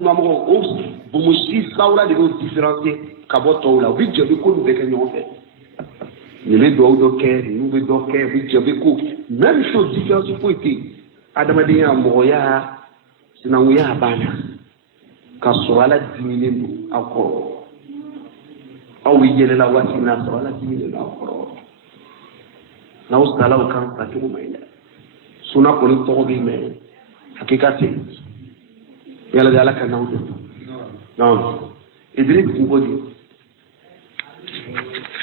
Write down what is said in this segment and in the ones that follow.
maman bomosi saoula de vous différencier kaboto la oui je ko nous avec nous fait ne do do ke nous be do ke oui je ko même chose différence pour été adamadi ya moya sinanguya bana ka swala dimine akoro au yele la wasina swala dimine akoro na usala kan ta ko maila suna ko ni to bi me hakikati yalla dala kan nawdo non Idriss Ngodi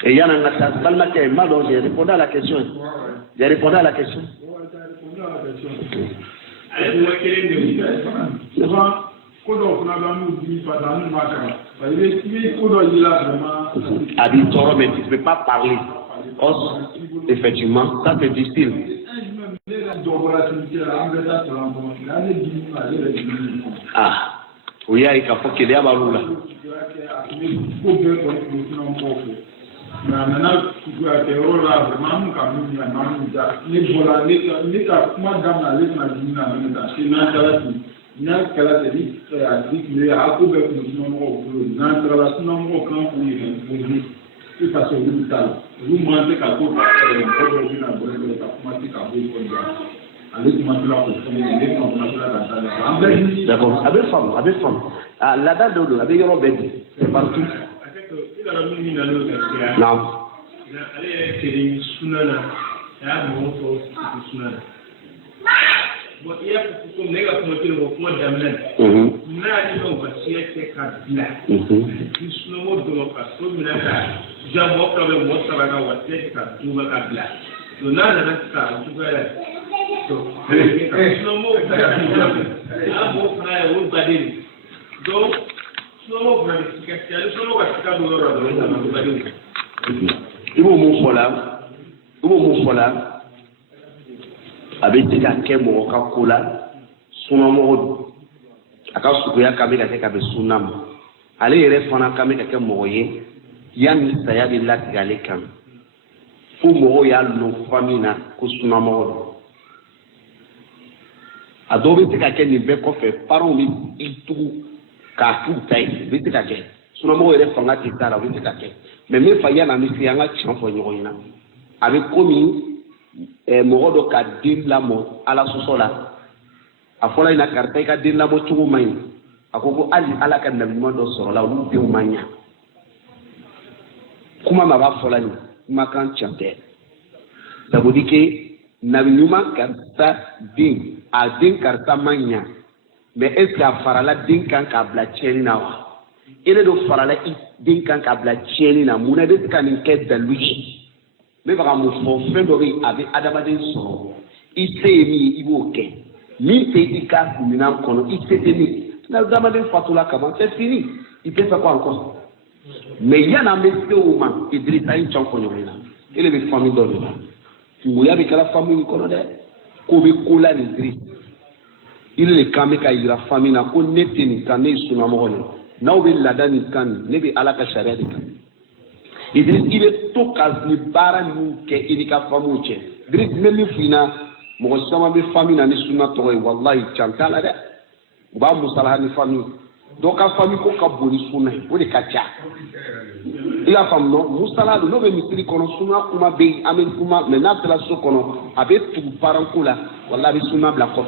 et il y en a un balmaté malo j'ai répondu à la question j'ai répondu à la question Abi Toro, mais tu ne peux pas parler. Effectivement, ça c'est difficile. Ah, oui, il faut qu'il y ait un balou. D'accord, avec femme. La date de l'eau, avec Yoro Bedi, c'est partout. Non. avec des cas mo ka kola sunamo aka sukuya kabe ka ke sunam ale yere fana kame ka ke moye yani saya billah gale kam fu mo ya lo famina ko sunamo adobe te ka ke ni be ko fe paron mi itu ka fu tai be te ka ke sunamo yere fanga ti tara be te ka ke mais me fa yana mi fi anga champo nyoyina avec komi mogo do ka din lamo ala sosola afola ina karta ka din lamo chugo mai akoko ali ala kan nabi mo do soro la wu de umanya kuma ma ba fola ni makan chante sabudike nabi nyuma karta din a din karta manya mais est ce que farala din kan ka bla cheni na wa ile do farala din kan ka bla cheni na muna de kan ke dalwi mais par mon frère Dori avait adamade son il s'est mis il ok mi te ika minam kono il s'est mis na adamade fatula comment c'est fini il peut faire quoi encore mais il y en a monsieur Oman Idriss a une chance pour nous là il est famille Dori là tu y a avec la famille kono de ko be kola Idriss il est quand même ka famille na ko neteni kané suna mo na o be ladani kan ne be alaka sharia de kan Idriss il est tout quasi bara nous que il ka famu che Idriss même fina mo sama be famille na ni sunna to wallahi chantala de ba musalaha ni famille donc ka famille ko ka boni sunna o de kacha il a fam no musalaha no be misiri kono sunna kuma be amen kuma mais na tela so kono abe tu paran kula wallahi sunna bla ko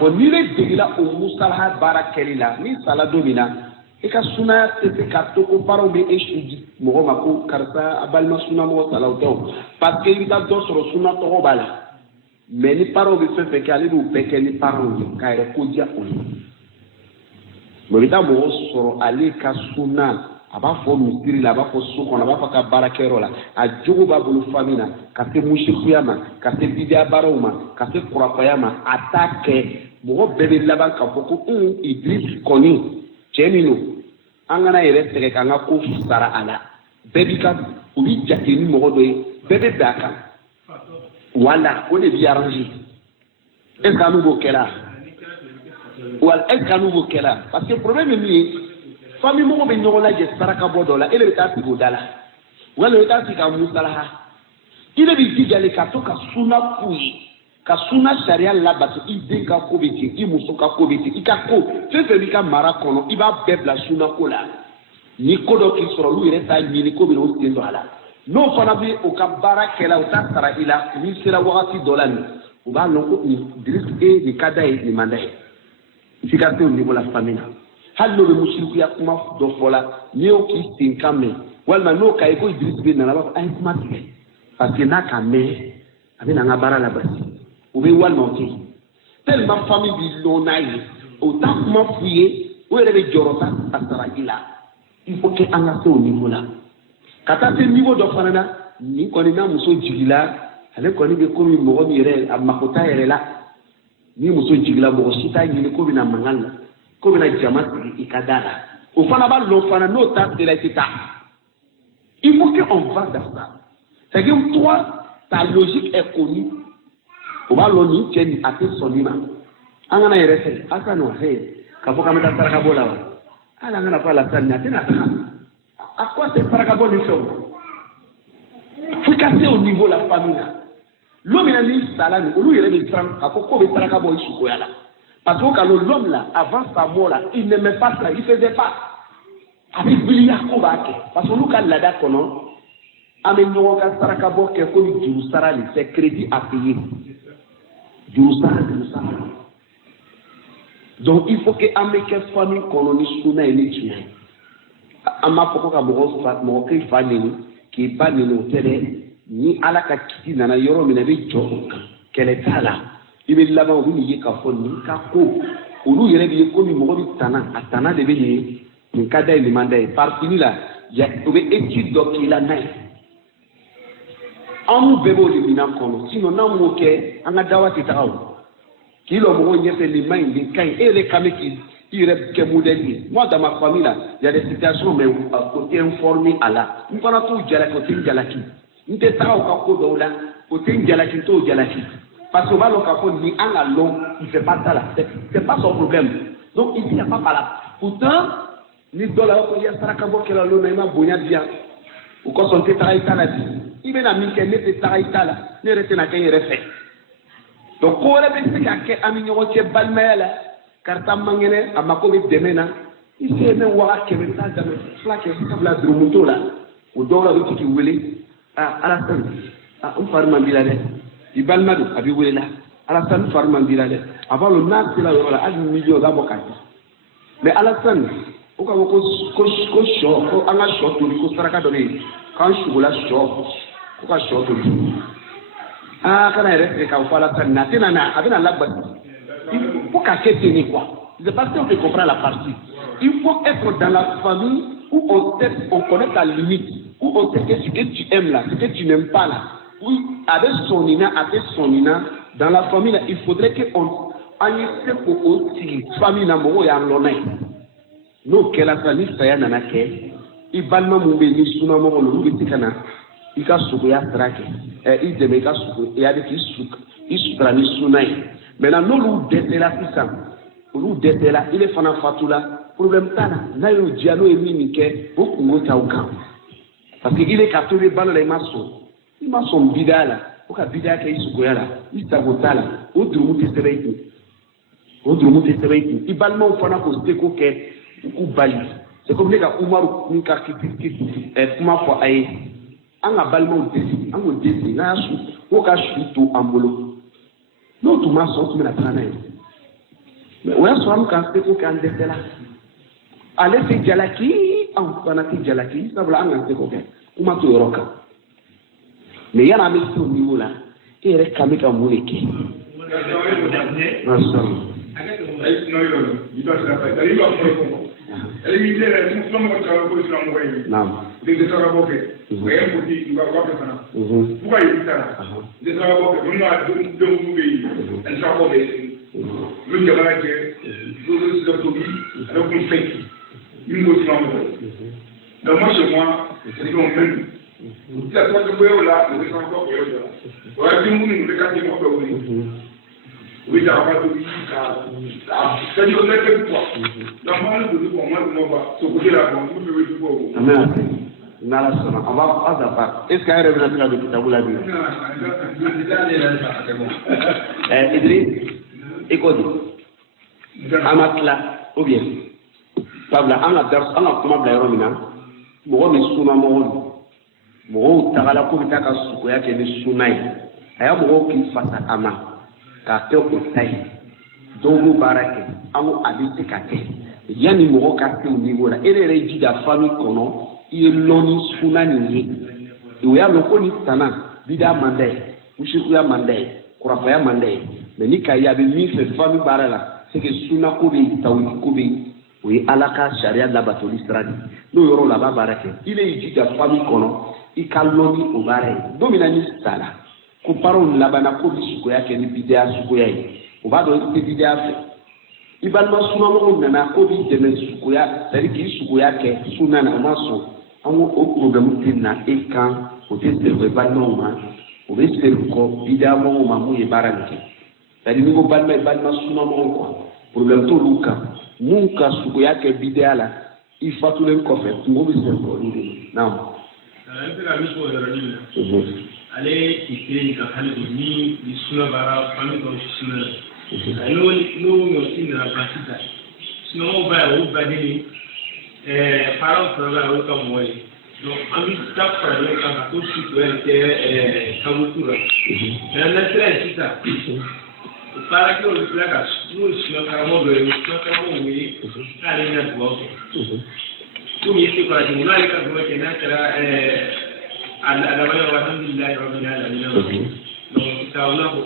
ko ni le degila o musalaha bara kelila ni sala domina et ka suna te ka to ko paro be echuji mo ma ko karta abalma suna mo sala to parce que il ta do soro suna to bala mais ni paro be fe ke ale do be ke ni paro ka re ko dia ko mo bita mo soro ale ka suna aba fo misiri la aba fo suko na aba ka barakero la a jogo ba bulu famina ka te mushiku yama ka te bidia baroma ka te kurapa yama attaque mo bebe laban ka fo ko Idriss koni Chemino, angana yere tege kanga ko sara ala bebika ubi jakini mogodoy bebe daka wala o de bi arranger est ce nous bokela wal est ce nous bokela parce que problème mi famille mo be nyola je saraka bodola ele ta tigo dala wala ta tika musalaha ile bi digale ka to ka suna kuyi ka suna sariya labato i den ka ko bɛ ten i muso ka ko bɛ ten i ka ko fɛn fɛn b'i ka mara kɔnɔ i b'a bɛɛ bila suna ko la ni ko dɔ k'i sɔrɔ olu yɛrɛ t'a ɲini ko bɛ na o sen don a la n'o fana bɛ o ka baara kɛla o t'a sara i la n'i sera wagati dɔ la nin o b'a lɔn ko Dirisa nin ka d'a ye nin man d'a ye f'i ka se o niveau la famille na hali n'o bɛ musirikuya kuma dɔ fɔ la n'i y'o k'i sen kan mɛn walima n'o ka ye ko Dirisa bɛ nana a b'a fɔ a ye kuma tigɛ parce que n'a ka mɛn a bɛ na an ka baara la basi o bɛ walima o tɛ yen tellement famille b'i lɔn n'a ye o t'a kuma f'u ye o yɛrɛ bɛ jɔyɔrɔ ta a sara i la il faut que an ka se o niveau la ka taa se niveau dɔ fana na nin kɔni n'a muso jigila ale kɔni bɛ komi mɔgɔ min yɛrɛ a mako t'a yɛrɛ la ni muso jigila mɔgɔ si t'a ɲini ko bɛna mankan la ko bɛna jama sigi i ka da la o fana b'a lɔn fana n'o t'a sera i tɛ taa il faut que on va dans ça c'est que toi ta logique est connue o b'a lɔn nin cɛ nin a tɛ sɔn nin ma an kana yɛrɛ fɛ a ka n'o fɛ k'a fɔ k'an bɛ taa saraka bɔ la wa hali an kana fɔ a la sisan nin a tɛna taga à quoi c'est saraka bɔ ni fɛnw fo ka se au niveau la famille la l'homme a mis sala ni olu yɛrɛ bɛ siran k'a fɔ ko bɛ saraka bɔ i sukoya la parce que kalo l'homme là avant sa mort là il n'aimait pas ça il faisait pas a bɛ wiliya ko b'a kɛ parce que olu ka laada kɔnɔ an bɛ ɲɔgɔn ka saraka bɔ kɛ komi juru sara de c'est crédit à payer juru sara. Donc il faut que an bɛ kɛ famille kɔnɔ ni suna ye ni tiɲɛ ye an b'a fɔ ko ka mɔgɔ k'i fa neni k'i ba neni o tɛ dɛ ni ala ka kiti nana yɔrɔ min na i bɛ jɔ o kan kɛlɛ t'a la i bɛ laban u bɛ nin ye k'a fɔ nin ka ko olu yɛrɛ bɛ ye komi mɔgɔ bɛ tana a tana de bɛ yen nin ka da ye nin man da ye par fini la u bɛ étude dɔ k'i la n'a ye an bɛɛ b'o de minan kɔnɔ sinon n'an m'o kɛ an ka dawa tɛ taga o k'i lɔ mɔgɔw ɲɛfɛ nin man ɲi nin ka ɲi e yɛrɛ kan bɛ k'i yɛrɛ kɛ modèle ye moi dans ma famille là il y a des situations mais o tɛ informé a la n fana t'o jalaki o tɛ n jalaki n tɛ taga o ka ko dɔw la o tɛ n jalaki n t'o jalaki parce que o b'a lɔn k'a fɔ nin an ka lɔn il fait pas ça là c'est pas son problème donc ici il y a pas là pourtant ni dɔ la ko i ye saraka bɔ kɛla lɔn na i ma bonya di yan o kɔsɔn n tɛ taga i ta la bi i bɛna min kɛ ne tɛ taga i ta la ne yɛrɛ tɛna kɛ n yɛrɛ fɛ donc ko wɛrɛ bɛ se ka kɛ an ni ɲɔgɔn cɛ balimaya la karisa man kɛnɛ a mako bɛ dɛmɛ na i se ne waga kɛmɛ t'a dɛmɛ fila kɛ sabula durumu t'o la o dɔw la bɛ to k'i wele Alassane n fari man di la dɛ i balima don a b'i wele la Alassane n fari man di la dɛ a b'a dɔn n'a sera yɔrɔ la hali miliyɔn o b'a bɔ k'a di mais Alassane o ka fɔ ko sɔ ko an ka sɔ tobi ko saraka dɔ bɛ yen k'an sugola sɔ ko ka sɔ tobi kana yɛrɛ fɛ k'a fɔ Alassane na a tɛna na a bɛna labasi il faut qu'à qu'être quoi. C'est parce qu'on peut comprendre la partie. Il faut être dans la famille où on connaît ta limite, où on sait que ce que tu aimes là, ce que tu n'aimes pas là. Oui, avec son ina, dans la famille là, il faudrait qu'on ait pour aussi famille là, mon et en l'honneur. Nous, que la famille ça y a nanake, il balma mon béni, souna mon le loup tikana, il ka souya trake, il deme ka souya, et avec il soukra ni sounai. Maintenant, nous détela sisan, nous détela, il est fana fatula, problème tana, n'a eu dialogue et mimique, beaucoup de temps. Parce qu'il est capté de balles les maçons. Il m'a son bidala, au cas bidala qui est sous là, il s'abotala, au drumu tesseraitu. Au drumu tesseraitu. Il balma au fana pour se décoquer, ou bali. C'est comme les gars, Oumarou, une carte qui est ma foi aïe. En a balma au tessi, en au tessi, n'a su, au cas chuto en bolo. Non, tout le monde sort de la planète. Mais où est-ce qu'on a fait pour qu'on déteste là? Allez, c'est Jalaki, on a fait Jalaki, ça va en fait quoi? On m'a tout roca. Mais il y a un monsieur au niveau là, il est comme un mouleke. Oui, ça va tout ça dit qu'on est quoi. Dans le monde de moi, ce côté-là, on peut le voir. n'ala sɔnna on va pas à part est-ce que yɛrɛ bɛna se ka don kitabu la bi Idriss i ko di an ma tila ou bien sabula an ka kuma bila yɔrɔ min na mɔgɔ min sunnamɔgɔ don mɔgɔw tagala k'u bɛ taa ka sukoya kɛ ni sunna ye a y'a mɔgɔw k'i fasa a ma k'a kɛ o ta ye dɔw b'o baara kɛ an ko a bɛ se ka kɛ yanni mɔgɔ ka se o niveau la e yɛrɛ ye jija famille kɔnɔ i ye lɔnni sunna nin ye o y'a mɛn ko ni tana bida man d'a ye musikuya man d'a ye kurafaya man d'a ye mais ni k'a ye a bɛ min fɛ famille baara la c'est que sunna ko bɛ yen tawhid ko bɛ yen o ye ala ka sariya labatoli sira de n'o yɔrɔ la a b'a baara kɛ i bɛ i jija famille kɔnɔ i ka lɔnni o baara ye don min na ni sala ko baaraw labanna ko bɛ sukoya kɛ ni bidaya sukoya ye o b'a dɔn i tɛ bidaya fɛ i balima sunnamɔgɔw nana ko b'i dɛmɛ sukoya c'est à dire k'i sukoya kɛ sunna na o ma sɔn an ko o problème tɛ na e kan o tɛ sɛbɛn balimaw ma o bɛ sɛbɛn kɔ bidaya mɔgɔw ma mun ye baara nin kɛ c'est à dire ni ko balima sunnamɔgɔw quoi problème t'olu kan mun ka sukoya kɛ bidaya la i fatulen kɔfɛ kungo bɛ sɛbɛn olu de naam. ale kiri ka hali ni sunna bara fami ko sunna no tin na pratica sino ba o ba ni para o la o ka moy donc ami ta para le ka to su ko ke kamutura na tre sita para que o placa no sino ka mo do no ka mo wi ka le na do tu mi ti para que no le ka do que na tra alhamdulillah rabbil alamin donc ta ona ko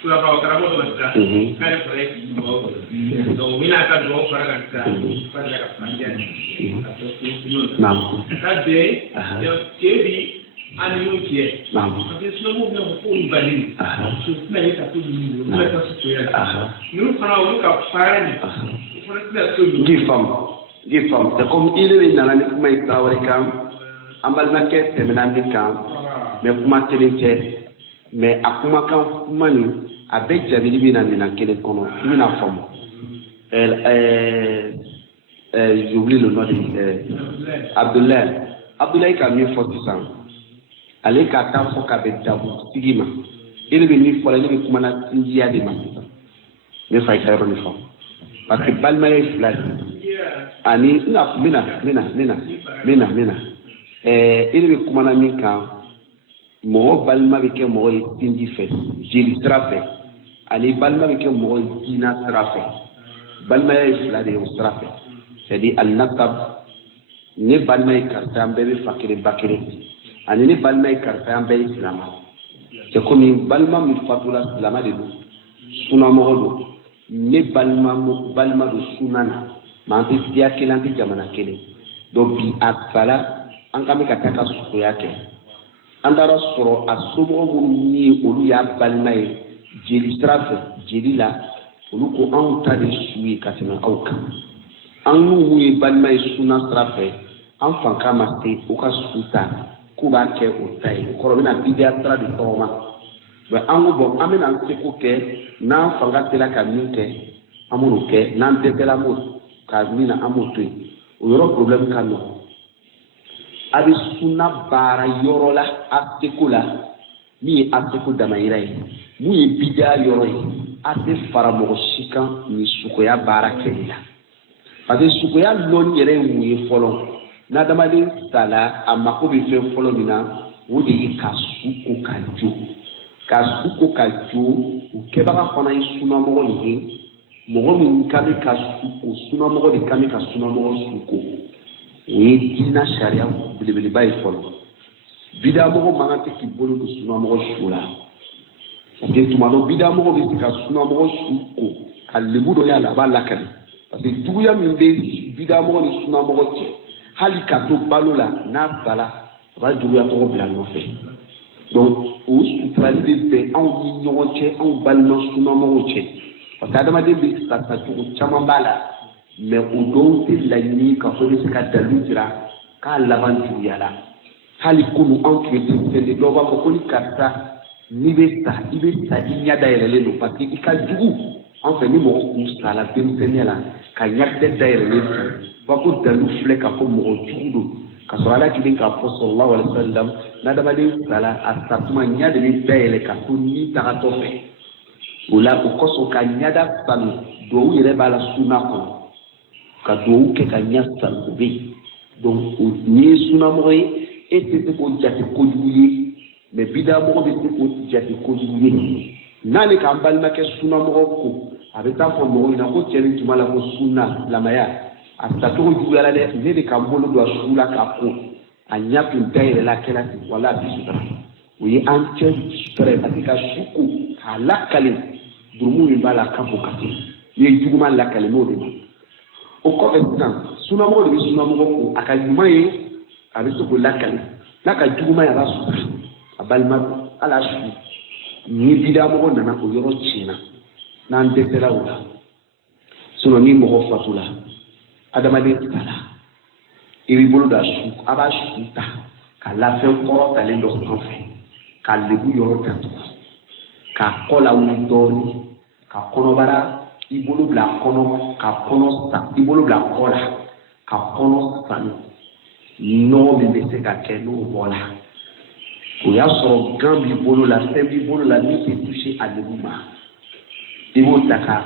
kula ba karamo do ta kare pare mo donc mina ka do para ka para ka panja naam ta de ke bi anu ke naam parce que mo mo ko bali so na ita to ni mo ka so ya nous prend ka para ni pour la to Gifam, c'est comme il est dans la kuma yi tawari kan, an balimakɛ tɛmɛna min kan, mais kuma kelen tɛ, mais a kumakan kuma nin a bɛɛ jabili bɛ na minɛn kelen kɔnɔ, i bɛna faamu. J'oublie le nom de Abdoulaye ka min fɔ sisan, ale ka taa fɔ k'a bɛ dabu tigi ma, e de bɛ min fɔ la, ne bɛ kumana sinjiya de ma sisan, ne fa i ka yɔrɔ nin faamu, parce que balimaya ye fila de. Ani mina ele bɛ kumana min kan mɔgɔ balima bɛ kɛ mɔgɔ ye sinji fɛ jeli sira fɛ ani balima bɛ kɛ mɔgɔ ye diina sira fɛ balimaya ye fila de ye o sira fɛ c'est à dire al-nasab ne balima ye karisa an bɛɛ bɛ fa kelen ba kelen ani ne balima ye karisa an bɛɛ ye silama c'est comme balima min fatula silama de don sunnamɔgɔ don ne balima don sunna na maa tɛ siya kelen an tɛ jamana kelen donc bi a sala an kan bɛ ka taa ka sukoya kɛ an taara sɔrɔ a somɔgɔ minnu ni olu y'a balima ye jeli sira fɛ jeli la olu ko anw ta de su ye ka tɛmɛ aw kan an n'u ye balima ye sunna sira fɛ an fanka ma se u ka su ta k'u b'a kɛ o ta ye o kɔrɔ bɛna bidiya sira de tɔgɔ ma mais an ko bon an bɛna an seko kɛ n'an fanga sera ka min kɛ an b'o kɛ n'an dɛsɛra m'o ka min na an b'o to yen o yɔrɔ problème ka nɔgɔn a bɛ sunna baara yɔrɔ la a seko la min ye a seko damayira ye mun ye bidiya yɔrɔ ye a tɛ fara mɔgɔ si kan ni sukoya baara kɛli la parce que sukoya lɔnni yɛrɛ ye mun ye fɔlɔ n'adamaden sala a mako bɛ fɛn fɔlɔ min na o de ye ka su ko ka jo ka su ko ka jo o kɛbaga fana ye sunnamɔgɔ ye mɔgɔ min kan bɛ ka su ko sunnamɔgɔ de kan bɛ ka sunnamɔgɔ su ko o ye diinɛ sariya belebeleba ye fɔlɔ bidamɔgɔ man kan tɛ k'i bolo don sunnamɔgɔ su la parce que tuma dɔ bidamɔgɔ bɛ se ka sunnamɔgɔ su ko ka lebu dɔ y'a la a b'a lakali parce que juguya min bɛ bidamɔgɔ ni sunnamɔgɔ cɛ hali ka to balo la n'a bala a b'a juguya tɔgɔ bila nɔfɛ donc o suturali bɛ bɛn anw ni ɲɔgɔn cɛ anw balima sunnamɔgɔw cɛ parce que adamaden bɛ sa cogo caman b'a la mais o dɔw tɛ laɲini k'a fɔ i bɛ se ka dalu jira k'a laban juguya la hali kunu anw tun bɛ denmisɛnnin dɔw b'a fɔ ko ni karisa n'i bɛ sa i bɛ sa i ɲɛ dayɛlɛlen don parce que i ka jugu an fɛ ni mɔgɔ kun sala denmisɛnninya la ka ɲakisɛ dayɛlɛlen filɛ fɔ ko dalu filɛ k'a fɔ mɔgɔ jugu don ka sɔrɔ ala kelen k'a fɔ sallallahu alaihi wasallam n'adamaden sala a satuma ɲa de bɛ dayɛlɛ ka to ni tagatɔ fɛ o la o kɔsɔn ka ɲada sanu duwawu yɛrɛ b'a la suna kɔnɔ ka duwawu kɛ ka ɲa sanu o bɛ yen donc n'i ye sunamɔgɔ ye e tɛ se k'o jate kojugu ye mais bidamɔgɔ bɛ se k'o jate kojugu ye n'ale k'an balimakɛ sunamɔgɔ ko a bɛ taa fɔ mɔgɔw ɲɛna ko cɛ ni tuma la ko sunna lamaya a tacogo juguyara dɛ ne de ka n bolo don a sugu la k'a ko a ɲa tun dayɛlɛla kɛla ten wala a bɛ sutura o ye an cɛ sutura ye parce que ka su ko k'a lakale jurumu min b'a la a ka bon ka se n'i ye juguman lakale n'o de ma o kɔfɛ sisan sunamɔgɔ de bɛ sunamɔgɔ ko a ka ɲuman ye a bɛ se k'o lakale n'a ka juguman ye a b'a sutura a balima ala su ni bidamɔgɔ nana o yɔrɔ tiɲɛna n'an dɛsɛra o la sinon ni mɔgɔ fatula adamaden sala i b'i bolo da su a b'a su ta ka lafɛn kɔrɔ talen dɔ sanfɛ ka lebu yɔrɔ datugu ka kɔ lawuli dɔɔni ka kɔnɔbara i bolo bila kɔnɔ ka kɔnɔ sa i bolo bila kɔ la ka kɔnɔ sanu nɔgɔ min bɛ se ka kɛ n'o bɔra o y'a sɔrɔ gan b'i bolo la fɛn b'i bolo la min tɛ touché a lebu ma i b'o ta ka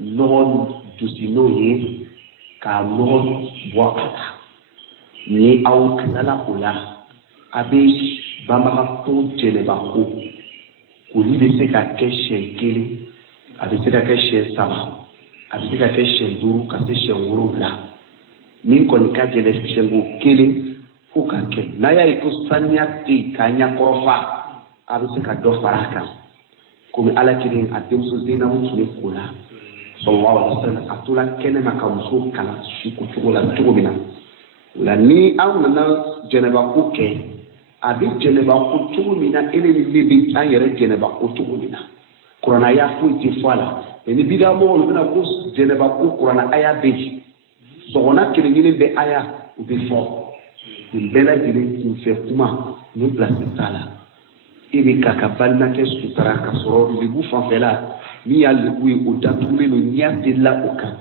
nɔgɔ dusi n'o ye k'a nɔgɔ bɔ a la ni aw tilala o la a bɛ banbagatɔ jɛnɛbako olu bɛ se ka kɛ siɲɛ kelen a bɛ se ka kɛ siɲɛ saba a bɛ se ka kɛ siɲɛ duuru ka se siɲɛ 7 min kɔni ka gɛlɛn siɲɛ kelen fo ka kɛ n'a y'a ye ko saniya tɛ yen k'a ɲɛkɔrɔfa a bɛ se ka dɔ fara a kan komi ala kelen a denmuso Zeinabu tun bɛ ko la sallallahu alaihi wasallam a tola kɛnɛma ka muso kalan suko cogo la cogo min na o la ni aw nana jɛnɛbako kɛ a bɛ jɛnɛbako cogo min na e ni ne bɛ an yɛrɛ jɛnɛbako cogo min na kuranaya foyi tɛ fɔ a la ni bidamɔgɔw bɛna ko jɛnɛbako kuranaya bɛ yen sɔgɔna kelen-kelen bɛ aya u bɛ fɔ nin bɛɛ lajɛlen kunfɛ kuma ni pilasi t'a la e bɛ k'a ka balimakɛ sutura ka sɔrɔ lebu fanfɛla min y'a lebu ye o datugulen don n'i y'a telila o kan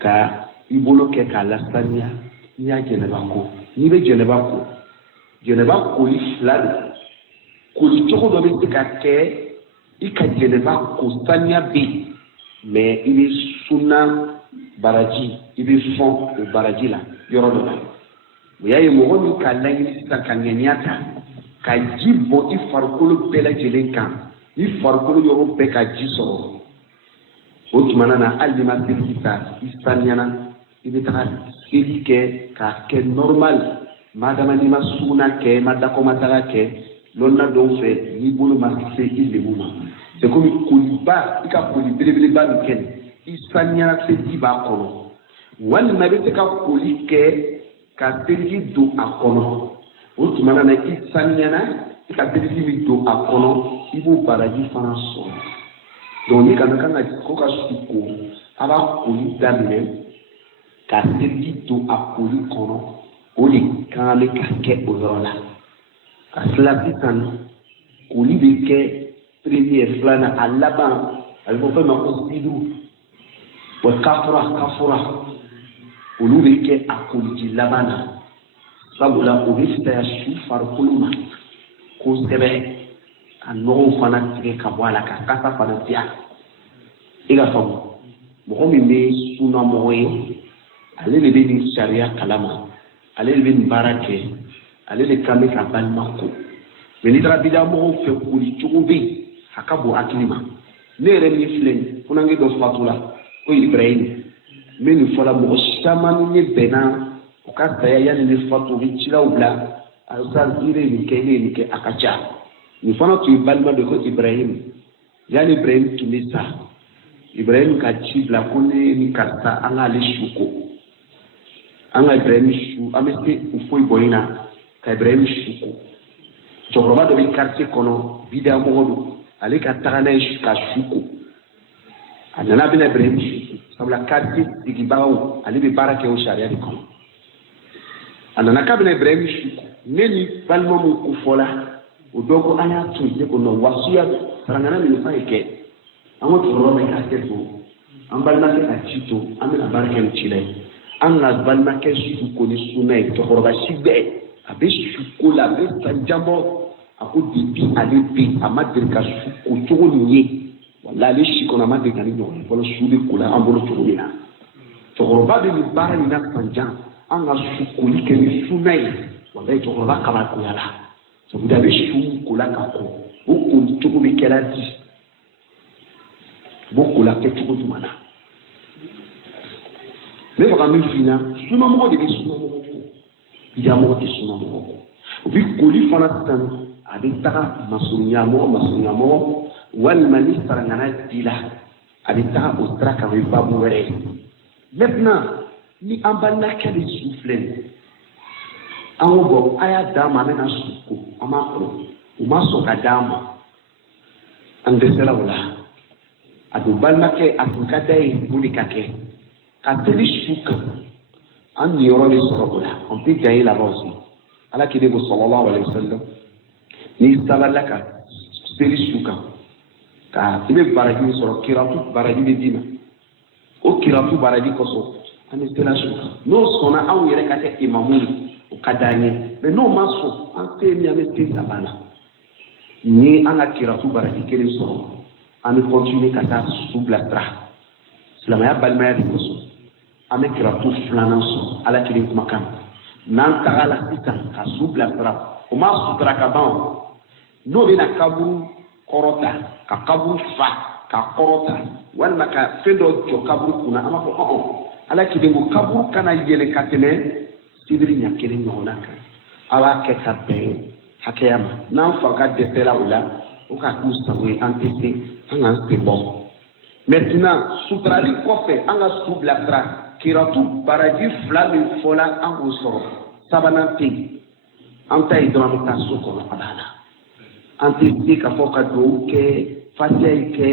ka i bolo kɛ k'a lasaniya n'i y'a jɛnɛba ko n'i bɛ jɛnɛba ko jɛnɛba koli 2 don koli cogo dɔ bɛ se ka kɛ i ka jɛnɛba ko saniya bɛ yen mais i bɛ sunna baraji i bɛ fɔn o baraji la yɔrɔ dɔ la o y'a ye mɔgɔ min ka laɲini sisan ka ŋɛniya ta ka ji bɔ i farikolo bɛɛ lajɛlen kan i farikolo yɔrɔ bɛɛ ka ji sɔrɔ o tuma na hali n'i ma seliji ta i saniyana i bɛ taga seli kɛ k'a kɛ normal madama n'i ma suguna kɛ i ma dakɔmataga kɛ lɔnna dɔw fɛ n'i bolo ma se i lebu ma c'est comme koliba i ka koli belebeleba min kɛ i saniyana seliji b'a kɔnɔ walima i bɛ se ka koli kɛ ka seliji don a kɔnɔ o tuma na i saniyana i ka seliji min don a kɔnɔ i b'o baraji fana sɔrɔ donc ni kana kan ka ko ka su ko a b'a koli daminɛ ka seliji don a koli kɔnɔ o de kan bɛ ka kɛ o yɔrɔ la ka tila sisan koli bɛ kɛ premier 2nan a laban a bɛ fɔ fɛn ma ko sidiru wa kafura olu bɛ kɛ a koliji laban na sabula o bɛ fisaya su farikolo ma kosɛbɛ ka nɔgɔw fana tigɛ ka bɔ a la ka kasa fana diya i ka faamu mɔgɔ min bɛ sunnamɔgɔ ye ale de bɛ nin sariya kalama ale de bɛ nin baara kɛ ale de kan bɛ ka balima ko mɛ n'i taara bidamɔgɔw fɛ koli cogo bɛ yen a ka bon hakili ma ne yɛrɛ min filɛ nin funange dɔ fatula o ye Ibrahim n bɛ nin fɔla mɔgɔ caman ni ne bɛnna u ka saya yanni ne fatu u bɛ cilaw bila alisa ire nin kɛ ne ye nin kɛ a ka ca nin fana tun ye balima dɔ ko Ibrahim yanni Ibrahim tun bɛ sa Ibrahim ka ci bila ko ne ni karisa an k'ale su ko an ka Ibrahim su an bɛ se u foyi bɔ in na ka Ibrahim su ko cɛkɔrɔba dɔ bɛ quartier kɔnɔ bidamɔgɔ don ale ka taga n'a ye ka su ko a nana bɛna Ibrahim su sabula quartier sigibagaw ale bɛ baara kɛ o sariya de kɔnɔ a nana k'a bɛna Ibrahim su ko ne ni balima min ko fɔla o dɔw ko an y'a to yen ne ko non wasuya sarangana min fa ye kɛ an ka cɛkɔrɔba bɛ k'a kɛ to an balimakɛ ka ci to an bɛna baara kɛ ni ci la ye an ka balimakɛ su ko ni sunna ye cɛkɔrɔba si bɛɛ a bɛ su ko la a bɛ san jan bɔ a ko depuis ale bɛ a ma deli ka su ko cogo nin ye wala ale si kɔnɔ a ma deli ka ni ɲɔgɔn ye fɔlɔ su bɛ ko la an bolo cogo min na cɛkɔrɔba bɛ nin baara in na san jan an ka su koli kɛ ni sunna ye wala cɛkɔrɔba kabakoya la sabu a bɛ su ko la ka kɔ o koli cogo bɛ kɛra di b'o ko la kɛ cogo jumɛn na ne bɛ ka min f'i ɲɛna sunamɔgɔ de bɛ sunamɔgɔ ko bidamɔgɔ tɛ sunamɔgɔ ko o bɛ koli fana sisan a bɛ taga masurunyamɔgɔ walima ni sarangana di la a bɛ taga o sira kan o ye babu wɛrɛ ye maintenant ni an balimakɛ de su filɛ nin ye an ko bɔn a y'a d'a ma a bɛna su ko an b'a kɔnɔ u ma sɔn ka d'a ma an dɛsɛra o la a don balimakɛ a tun ka d'a ye mun de ka kɛ ka teli su kan an niyɔrɔ de sɔrɔ o la an tɛ jan ye laban si ala kelen ko sallallahu alaihi wasallam n'i sabala ka teli su kan ka i bɛ baraji sɔrɔ kiratu baraji bɛ d'i ma o kiratu baraji kosɔn an bɛ tela su kan n'o sɔnna anw yɛrɛ ka kɛ imamu ye o ka d'an ye mais n'o ma sɔn an tɛ min an bɛ te saba la ni an ka kiratu baraji kelen sɔrɔ an bɛ continuer ka taa su bila sira silamɛya balimaya de kosɔn an bɛ kiratu filanan sɔrɔ ala kelen kumakan n'an taga la sisan ka su bila sira o ma sutura ka ban o n'o bɛna kaburu kɔrɔta ka kaburu fa ka kɔrɔta walima ka fɛn dɔ jɔ kaburu kunna an b'a fɔ ɔhɔn ala kelen ko kaburu kana yɛlɛ ka tɛmɛ sibiri ɲɛ kelen ɲɔgɔnna kan a b'a kɛ ka bɛn hakɛya ma n'an fanga dɛsɛra o la o ka k'u sago ye an tɛ se an k'an sen bɔ maintenant suturali kɔfɛ an ka su bila sira kiratu baraji fila min fɔla an k'o sɔrɔ sabanan tɛ yen an ta ye dɔrɔn an bɛ taa so kɔnɔ a b'a la an tɛ se k'a fɔ ka dugawu kɛ fatiha yi kɛ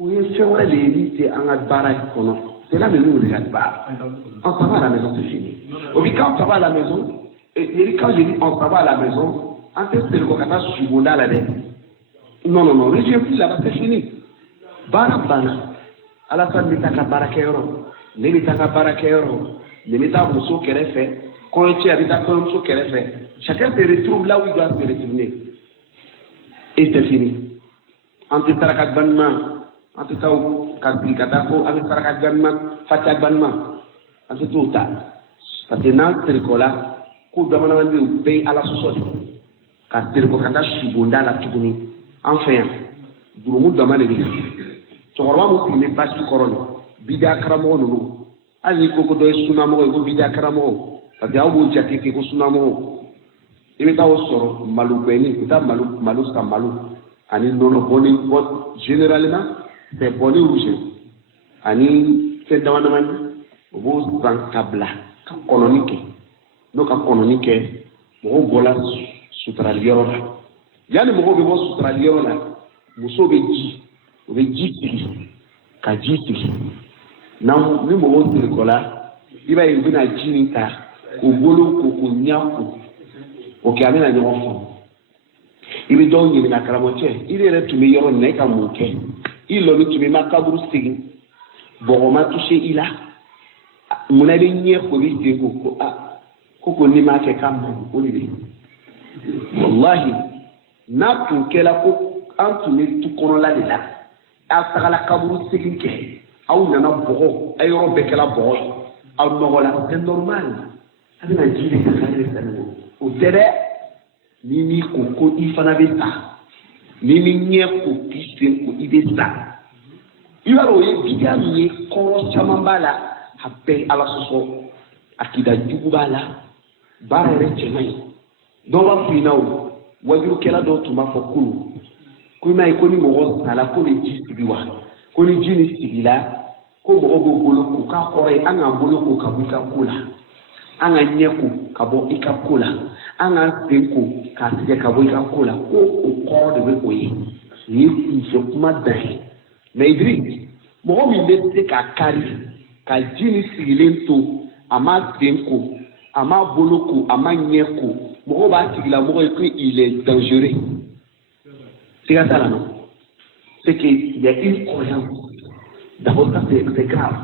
o ye fɛn wɛrɛ de ye min tɛ an ka baara kɔnɔ c'est là même où il y a le bar on s'en va à la maison c'est fini et quand on va à la maison et quand je dis on s'en va à la maison en fait c'est le cas de subonda là non non non reviens plus là-bas c'est fini bara bana ala sa bɛ taa ka baarakɛyɔrɔ ne bɛ taa ka baarakɛyɔrɔ ne bɛ taa muso kɛrɛfɛ kɔɲɔcɛ a bɛ taa kɔɲɔmuso kɛrɛfɛ chacun se retrouve là où il doit se retrouver et c'est fini an tɛ saraka gbanima an tɛ taa ka sigi ka taa ko an bɛ saraka gbanima fatiha gbanima an tɛ t'o ta parce que n'an terikɔ la ko bamanankan bɛ yen o bɛɛ ye ala sɔsɔ de ka terikɔ ka taa subonda la tuguni an fɛ yan jurumu dama de bɛ yen cɛkɔrɔba min tun bɛ basi kɔrɔ nin bidiya karamɔgɔ ninnu hali n'i ko ko dɔ ye sunamɔgɔ ye ko bidiya karamɔgɔ parce que aw b'o jate kɛ ko sunamɔgɔ i bɛ taa o sɔrɔ malo bɛnni i bɛ taa malo san malo ani nɔnɔ bɔnni bɔ généralement c'est bɔnni rouge ani fɛn dama dama o b'o san ka bila ka kɔnɔni kɛ n'o ka kɔnɔni kɛ mɔgɔw bɔra suturali yɔrɔ la yanni mɔgɔw bɛ bɔ suturali yɔrɔ la muso bɛ ji o bɛ ji sigi ka ji sigi ni mɔgɔw terikɔ la i b'a ye u bɛna ji nin ta k'o bolo k'o ɲa ko o kɛ a bɛna ɲɔgɔn faamu i bɛ dɔw ɲininka karamɔgɔcɛ i yɛrɛ tun bɛ yɔrɔ min na i ka mun kɛ i lɔni tun bɛ i ma kaburu segin bɔgɔ ma touché i la munna i bɛ ɲɛ ko i bɛ den ko n'i m'a kɛ k'a man o de bɛ walahi n'a tun kɛra ko an tun bɛ tu kɔnɔla de la aw tagala kaburu segin kɛ aw nana bɔgɔ a yɔrɔ bɛɛ kɛra bɔgɔ ye aw nɔgɔla c'est normal a bɛna ji de kɛ k'ale de sani o tɛ dɛ ni m'i ko i fana bɛ sa ni m'i ɲɛ ko k'i sen ko i bɛ sa i b'a dɔn o ye bidiya min ye kɔrɔ caman b'a la a bɛɛ ala sɔsɔ akida jugu b'a la baara yɛrɛ cɛ man ɲi dɔw b'a f'i ɲɛna o wajurukɛla dɔw tun b'a fɔ kunun ko i m'a ye ko ni mɔgɔ sala ko ni ji sigi wa ko ni ji ni sigila ko mɔgɔ b'o bolo ko k'a kɔrɔ ye an k'an bolo ko ka bɔ i ka ko la an ka ɲɛ ko ka bɔ i ka ko la an ka sen ko k'a tigɛ ka bɔ i ka ko la ko o kɔrɔ de bɛ o ye nin ye kunfɛ kuma dan ye mɛ Idris mɔgɔ min bɛ se ka kari ka ji ni sigilen to a ma sen ko a ma bolo ko a ma ɲɛ ko mɔgɔ b'a tigila mɔgɔ ye ko il est dangereux siga t'a la non c'est qu'il y a une croyance. D'abord, ça c'est grave.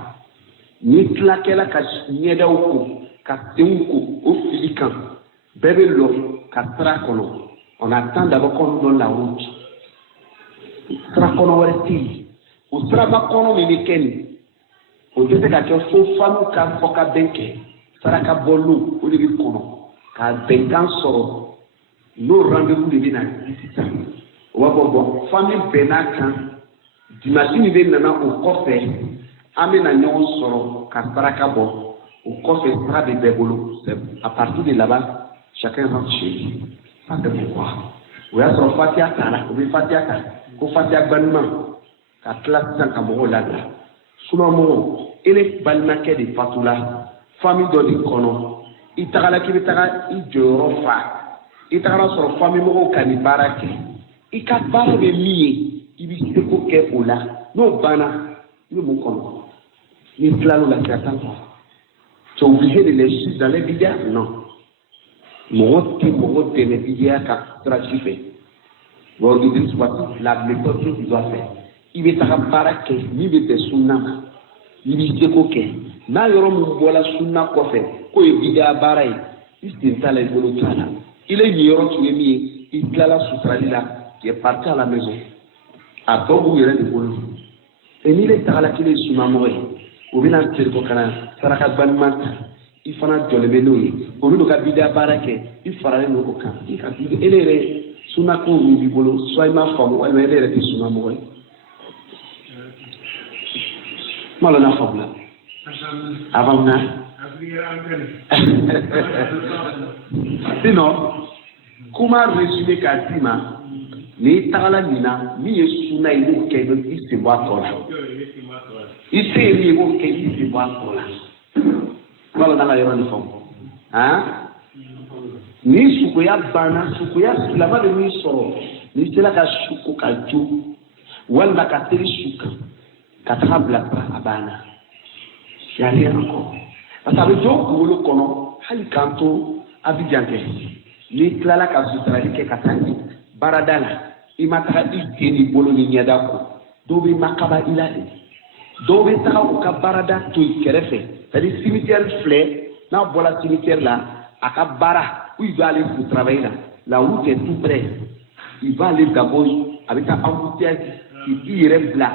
Ni claquer la cache, ni aider au coup, casser un coup, au filican, bébé l'eau, casser kono. On attend d'abord qu'on nous donne la route. Sera kono resti. Ou sera pas kono mimiken. Ou tu sais qu'à faux femme ka foka benke. Sera ka bolu ou de kono. Ka benkan soro. Nos rendez-vous de vina. Ou va bon famille benakan. Dimanche ni vena na au cofé. Amena nyon soro ka sera ka bon. Au cofé sera de bebolo. À partir de là-bas, chacun rentre chez lui. Ça c'est pourquoi. Ou ya soro fatia kala, ou bi fatia kala. Ko fatia banman. Ka classe sans kamoro là. Souvent, il est balmaqué de Fatoula, famille de Kono, il t'a la kibitara, il jorofa, il t'a la sur famille moro kanibarake, il t'a pas de lié, il vit ce qu'on fait pour là, non, bana, nous mon Kono, il plane la certaine fois. Tu es obligé de les suivre dans les vidéos? Non. Mon les vidéos qu'a trafiqué. Bon, il dit, soit la méthode qu'il doit faire. Il veut faire barake, il veut faire sunna. Il veut faire coquet. N'a yoro moubola sunna kofe. Ko e bidia barai. Il s'installe les volontaires. Il est yoro tu es mis. Il clala la soustrali là. Qui est parti à la maison. À Togo, il est de boulot. Et il est à la clé sur ma mort. Au bien de ce qu'on saraka banmat. Il fera de le au lieu de bidia barake. Il fera le aucun. Il est sunna ko du boulot. Soit ma femme ou elle est de sunna mort. Malo na fabula. Avant na. Sinon, comment résumer Kadima? Ni tagala mina, mi suna ibu kendo isi batola. Isi ibu kendo isi batola. Malo na la yorani fam. Hein? Ni sukuya bana, sukuya silama de ni soro. Ni sila ka suku kalju. Wala ka teri suka. Katabla abana. Il n'y a rien encore. Parce que avec Dieu, le kono, hali kanto, abidjanke. Ni klala ka sutrali ke katani. Baradala. Imatara ikeni bolo ni nyadako. Dobe makaba ilade. Dobe taka uka barada to ikerefe. C'est-à-dire cimetière flé. Na bola cimetière là. Aka bara. Où il va aller pour travailler là. La route est tout près. Il va aller d'abord avec un embouteillage. Il irait là.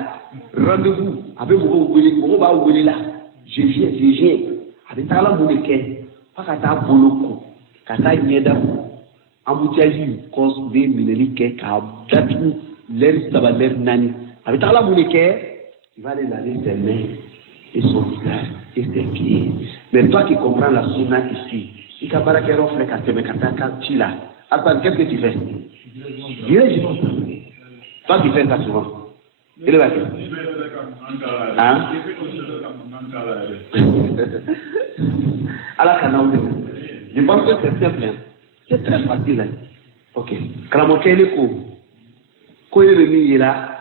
Rendez-vous avec mon va où là. Je viens. Avec ta langue de quai. Pas qu'à ta boloko. Qu'à ta yeda. Embouteillage, cause des minéraux qu'à datu, l'air sabaler nani. Avec ta langue de quai, il va aller laver ses mains et son visage et ses pieds. Mais toi qui comprends la sunna ici, il t'a pas qu'à offrir qu'à te mettre à Chila. Attends, qu'est-ce que tu fais? Viens, toi qui fais ça souvent. Il est là. Hein? Alors, je pense que c'est simple. C'est très facile. Ok. Quand on est le coup, quand il est là,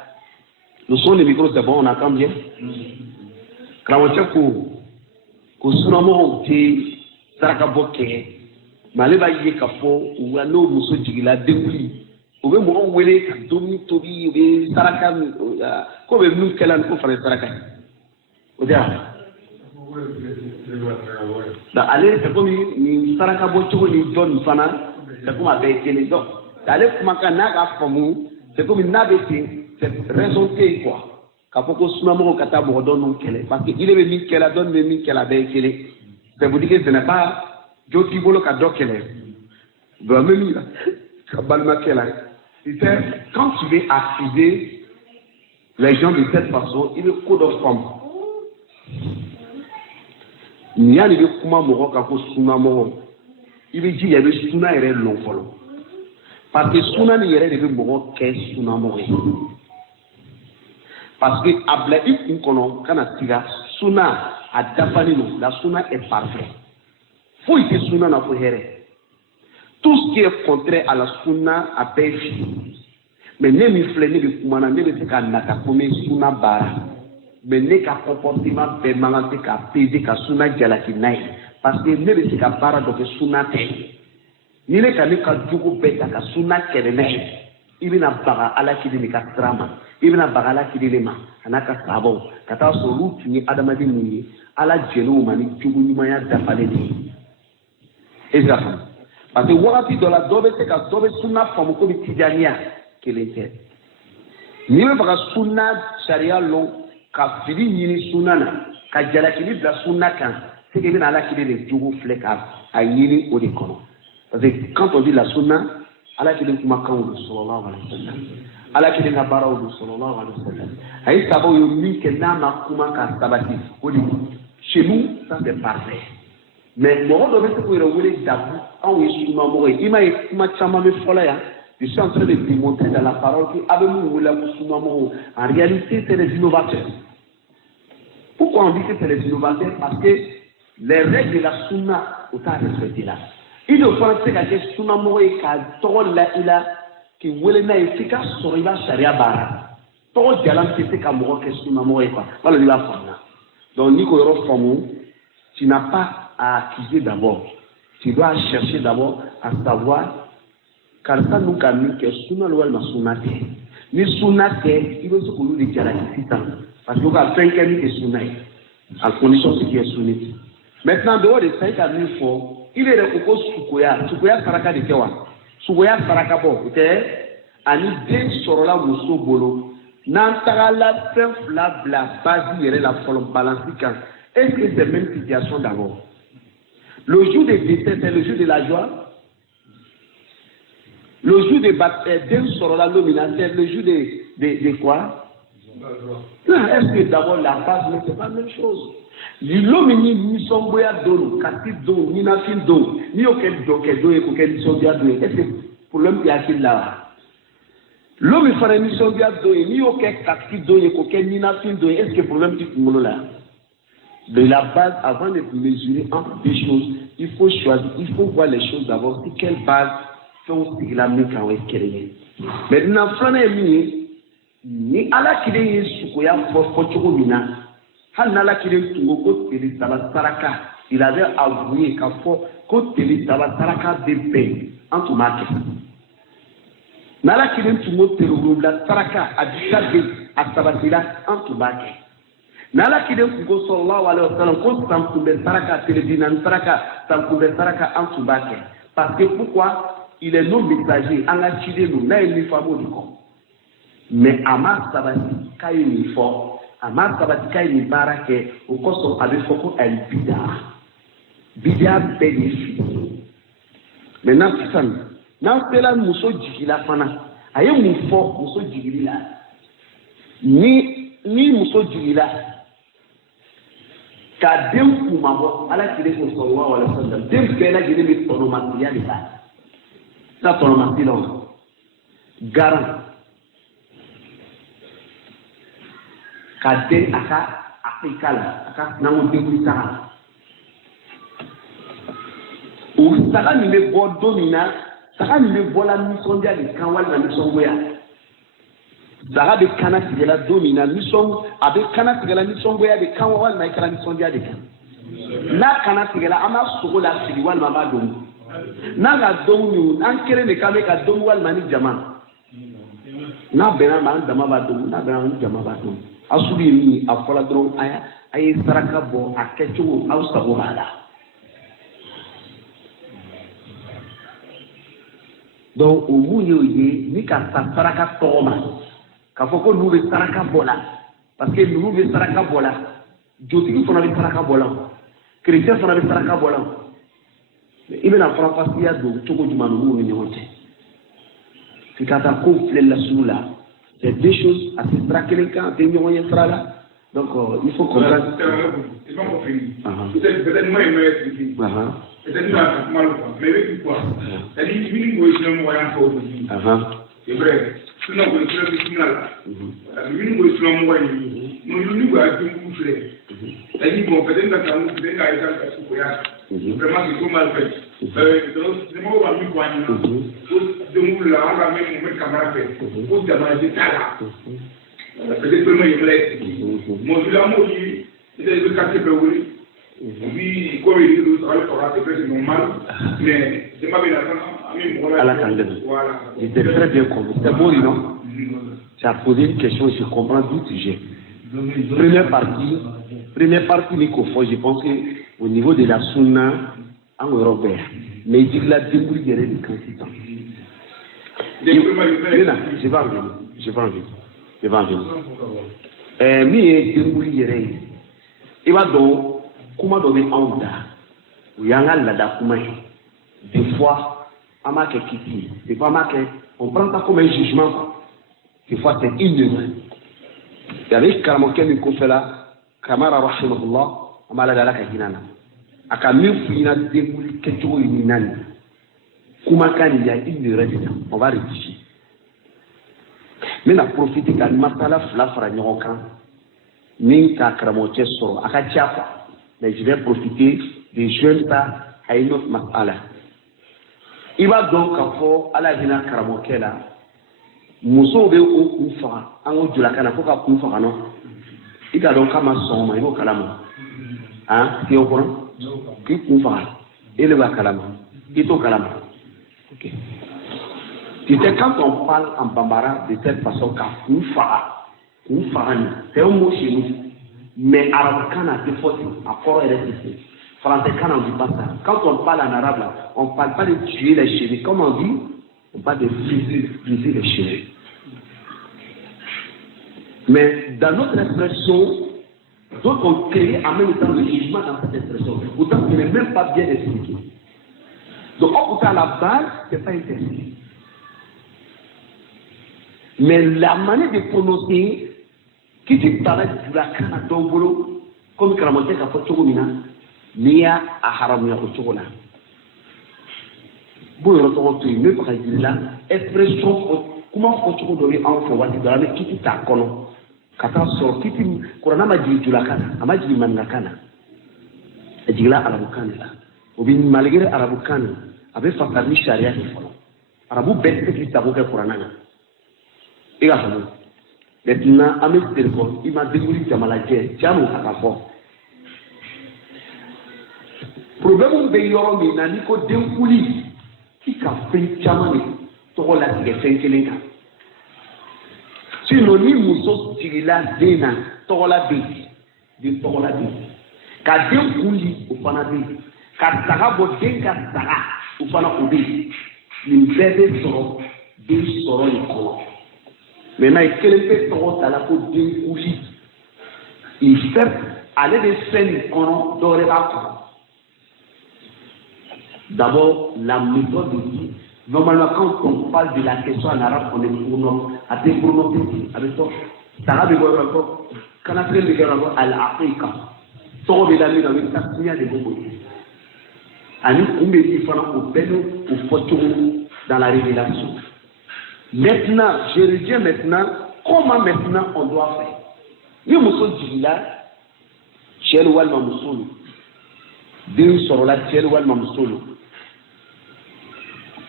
le son des micros, c'est bon, on entend bien. Quand on est le coup, quand on est Sarakaboke, Maleva Yekapo, ou à l'eau, Mousso Djigila, Demouli. Ou bien, on voulait Domi Tobi, ou Saraka, comme nous, qu'elle a un peu fait Saraka. Au diable. Allez, c'est comme une Saraka Bocho, une donne fana, c'est comme avec les dons. Allez, comme un naga famou, c'est comme une nabété, c'est raison quoi. Kapoko Sunamo Katabo donne qu'elle parce qu'il est venu qu'elle a donné, mais qu'elle a béqué. C'est vous dire que ce n'est pas Joti Bolo Kadokele. Doit me lire. Quand tu veux activer les gens de cette façon, il y a un code of form. Il y a des Kuma Moro Kako Suna Moro. Il veut dire qu'il y a des Suna et long follow. Parce que Suna n'y a des Moro qu'est Suna Moro. Parce que Ablaïk Nkono, quand on a Suna à Dafanino, la Suna est parfaite. Faut que Suna n'a pas héré. Tout ce qui est contraire à la Sunna a péché. Mais ne me flâner de Kumana, ne me fait qu'à Natakome Sunna Bara. Mais ne qu'à comportement permanent, qu'à peser qu'à Sunna Jalakinaï. Parce que ne me fait qu'à Bara donc Sunna Té. Ni ne qu'à Djogo Beta qu'à Sunna Kerenaï. ibina baga ala kidini ka trama ibina baga ala kidini ma anaka sabo kata solu tuni adamadi ni ala jenu mani jugu nyumaya dafale ni ezafam parce que wakati dola dobe se ka dobe sunna famu ko bi tijaniya kelente ni be baga sunna sharia lo ka fili yini sunna na ka jalakili bla sunna kan c'est que ibina ala kidini jugu fleka a yini o de kono parce que quand on dit la sunna ala kidin kuma kan sallallahu alaihi wasallam ala kidin ka baraw sallallahu alaihi wasallam ay sabo yo min ke na ma kuma ka sabati o di chez nous ça c'est parfait mais mo do be ko yero wele dabu an yi suma mo yi ima yi kuma chama me fola ya je suis en train de démontrer dans la parole que avec nous la suma mo en réalité c'est des innovateurs. Pourquoi on dit que c'est des innovateurs? Parce que les règles de la sunna au temps respecté là. Il ne faut pas que la sunna moye ka tɔgɔ la ila ki wele na ye f'i ka sɔrɔ i b'a sariya baara tɔgɔ jalan tɛ se ka mɔgɔ kɛ sunna moye quoi wala i b'a faamuya donc n'i ko yɔrɔ faamu tu n'as pas à accuser d'abord tu dois chercher d'abord à savoir karisa nu ka min kɛ sunna lo walima sunna tɛ ni sunna tɛ i bɛ se k'olu de jalaki sisan parce que o ka fɛn kɛ min tɛ sunna ye à condition que tu es sunnite maintenant dehors de ça i ka min fɔ il est ko sukoya saraka de kɛ wa sukoya saraka bɔ tɛ ani den sɔrɔla muso bolo n'an tagala fɛn fila bila base yɛrɛ la fɔlɔ balanci kan est-ce que c'est même situation d'abord le jour de décès c'est le jour de la joie le jour de den sɔrɔla lomina c'est le jour de quoi non est-ce que d'abord la base ne c'est pas la même chose l'homme ni nisɔngoya don kati don ninafin don ni y'o kɛ dɔnkɛ don ye k'o kɛ nisɔndiya don ye est-ce que problème tɛ hakili la wa l'homme fana nisɔndiya don ye ni y'o kɛ kati don ye k'o kɛ ninafin don ye est-ce que problème tɛ kunkolo la de la base avant de mesurer entre deux choses il faut choisir il faut voir les choses d'abord sur quelle base fɛnw sigila min kan o ye kelen ye maintenant filanan ye min ye ni ala kelen ye sukoya fɔ cogo min na. hali n'ala kelen tun ko ko teli saba saraka il avait avoué k'a fɔ ko teli saba saraka bɛ bɛn an tun b'a kɛ n'ala kelen tun ko teli wolonwula saraka a bisa bɛ a sabatira an tun b'a kɛ n'ala kelen tun ko sallallahu alaihi wasallam ko san kunbɛn saraka teli bi naani saraka san kunbɛn saraka an tun b'a kɛ parce que pourquoi il est non messager an ka ciden don n'a ye min fɔ a b'o de kɔ mais a ma sabati k'a ye nin fɔ. a ma sabati k'a ye nin baara kɛ o kosɔn a bɛ fɔ ko a ye bidaa bɛɛ de fili maintenant sisan n'an sera muso jigila fana a ye mun fɔ muso jigili la ni muso jigila ka den kumabɔ ala kelen ko sallallahu alaihi wasallam den bɛɛ lajɛlen bɛ tɔnɔmasiya de la sisan tɔnɔmasi la o garan. Ka den a ka akika la a ka n'an ko dekuli saga o saga min bɛ bɔ don min na saga min bɛ bɔ la nisɔndiya de kan walima nisɔngoya saga bɛ kana tigɛla don min na a bɛ kana tigɛla nisɔngoya de kan walima i kɛra nisɔndiya de kan n'a kana tigɛla an b'a sogo la sigi walima an b'a dɔn n'a ka dɔn min an kelen de kan bɛ ka dɔn walima ni jama n'a bɛnna ma an dama b'a dɔn n'a bɛnna an jama b'a dɔn. Asuli ye min ye a fɔla dɔrɔn a ye saraka bɔ a kɛcogo aw sago b'a la donc o mun ye o ye ni ka ta saraka tɔgɔ ma k'a fɔ ko ninnu bɛ saraka bɔ la parce que ninnu bɛ saraka bɔ la jotigi fana bɛ saraka bɔ la chrétien fana bɛ saraka bɔ la i bɛna faranfasiya don cogo jumɛn ninnu ni ɲɔgɔn cɛ f'i ka taa kow filɛ lasulu la. C'est deux choses à se traquer les camps, des moyens de là. Donc, il faut comprendre. C'est pas pour finir. Peut-être moi, il m'a expliqué. Peut-être moi, mal mais avec quoi? C'est-à-dire que nous, nous sommes moyens pour aujourd'hui. C'est vrai. Sinon, nous sommes là. Nous sommes moyens. Nous nous avons tout fait. C'est-à-dire qu'on peut-être dans nous, peut-être à l'état de ce voyage. Vraiment, c'est tout mal fait. C'est moi qui ai mis quoi de nous là, on va même mon camarade fait. Pour demander ça là. Peut-être que moi, il me laisse. Mon vieux amour, il est le quartier Béouli. Oui, comme il dit, c'est normal, mais c'est pas bien à la candidate. J'étais très bien compris. C'était beau, non? Tu as posé une question et je comprends d'où tu viens. Première partie, Nikofo, je pense qu'au niveau de la Sunna en Europe, mais il dit que la déboule de candidat. Je vais en venir. Mi déboule de il va donc, comment donner un ouda? Ou yanga lada kuma. Des fois, amake kiti. Des fois, on prend ça comme un jugement. Des fois, c'est ignorant. Il y avait Karamoké Mikofela, Kamara Rahimahullah, Amala Dalaka Hinana. Akamu Fina Débouli Keto Inani. Kumakan, il y a ignorant. On va réfléchir. Mais la profite quand Masala Flafra Nyokan. Ninka Karamoké Soro, Akachiafa. Mais je vais profiter de jouer ça à une autre masala. Il va donc à la Hina Karamoké là. Muso be o kufa an o jula kana ko ka kufa kano ika don kama soma ino kalama ti o kono ki kufa ele ba kalama ito kalama. OK. Tu sais, quand on parle en bambara de cette façon ka kufa c'est un mot chez nous, mais arabe kana c'est fort accord est resté français kana on dit pas ça. Quand on parle en arabe là, on parle pas de tuer les cheveux comme on dit, on parle de briser les cheveux. Mais dans notre expression, d'autres ont créé en même temps le jugement dans cette expression. Pourtant, ce n'est même pas bien expliqué. Donc, à la base, ce n'est pas interdit. Mais la manière de prononcer, qui te paraît de la canne à ton boulot, comme Karamoté a fait Tchogomina, Nia a Haramia au Tchogola. Bon, on retrouve une autre expression, comment faut-il donner un fond, qui est à Kono? Kata soro kiti korana majiri julakana amajiri mangakana ejila arabukani la obi malgré arabukani abe fakani sharia ni fono arabu bette ki tabuke korana na ega hamu maintenant ame telefon ima deguli jamala je jamu akafo problème be yoro mi na niko denkuli ki ka fen jamani to la tige fenkelenga. Sinon, ni muso tigila dena tola be de tola be ka den kuli o fana be ka taga bo den ka taga o fana o be ni bebe soro ni ko mais na ikele to tala ko den kuli il fait aller de scène kono dore ba ko d'abord la méthode de vie. Normalement, quand on parle de la question en arabe, on est pronom, à des pronoms avec toi. T'as vu encore, quand on a fait le gars al-Afrika, tout le monde dans le tas, il y a des bobos. Ani kumbe dit fana au beno au photo dans la révélation. Maintenant, je reviens maintenant, comment maintenant on doit faire? Ni muso jigila, chel wal mamusulu. Deux sorola chel wal mamusulu.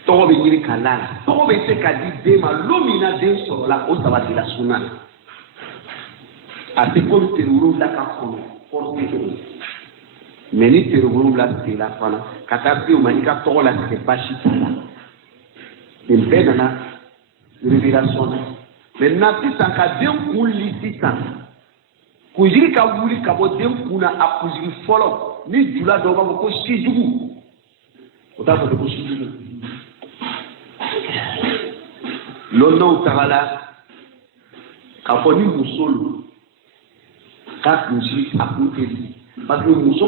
Tɔgɔ bɛ ɲini ka la tɔgɔ bɛ se ka di den ma lo min na den sɔrɔ la o sabati la sunna na a tɛ komi tere wolonwula ka kɔnɔ force cogo mais ni tere wolonwula tigɛla fana ka taa se o ma i ka tɔgɔ la tigɛ basi t'a la nin bɛɛ nana révélation na maintenant sisan ka den kun li sisan kunsigi ka wuli ka bɔ den kun na a kunsigi fɔlɔ ni jula dɔw b'a fɔ ko sijugu o t'a fɔ ko sijugu. L'honneur tagala ka fɔ ni muso lo k'a kunsi a kun tɛ di parce que muso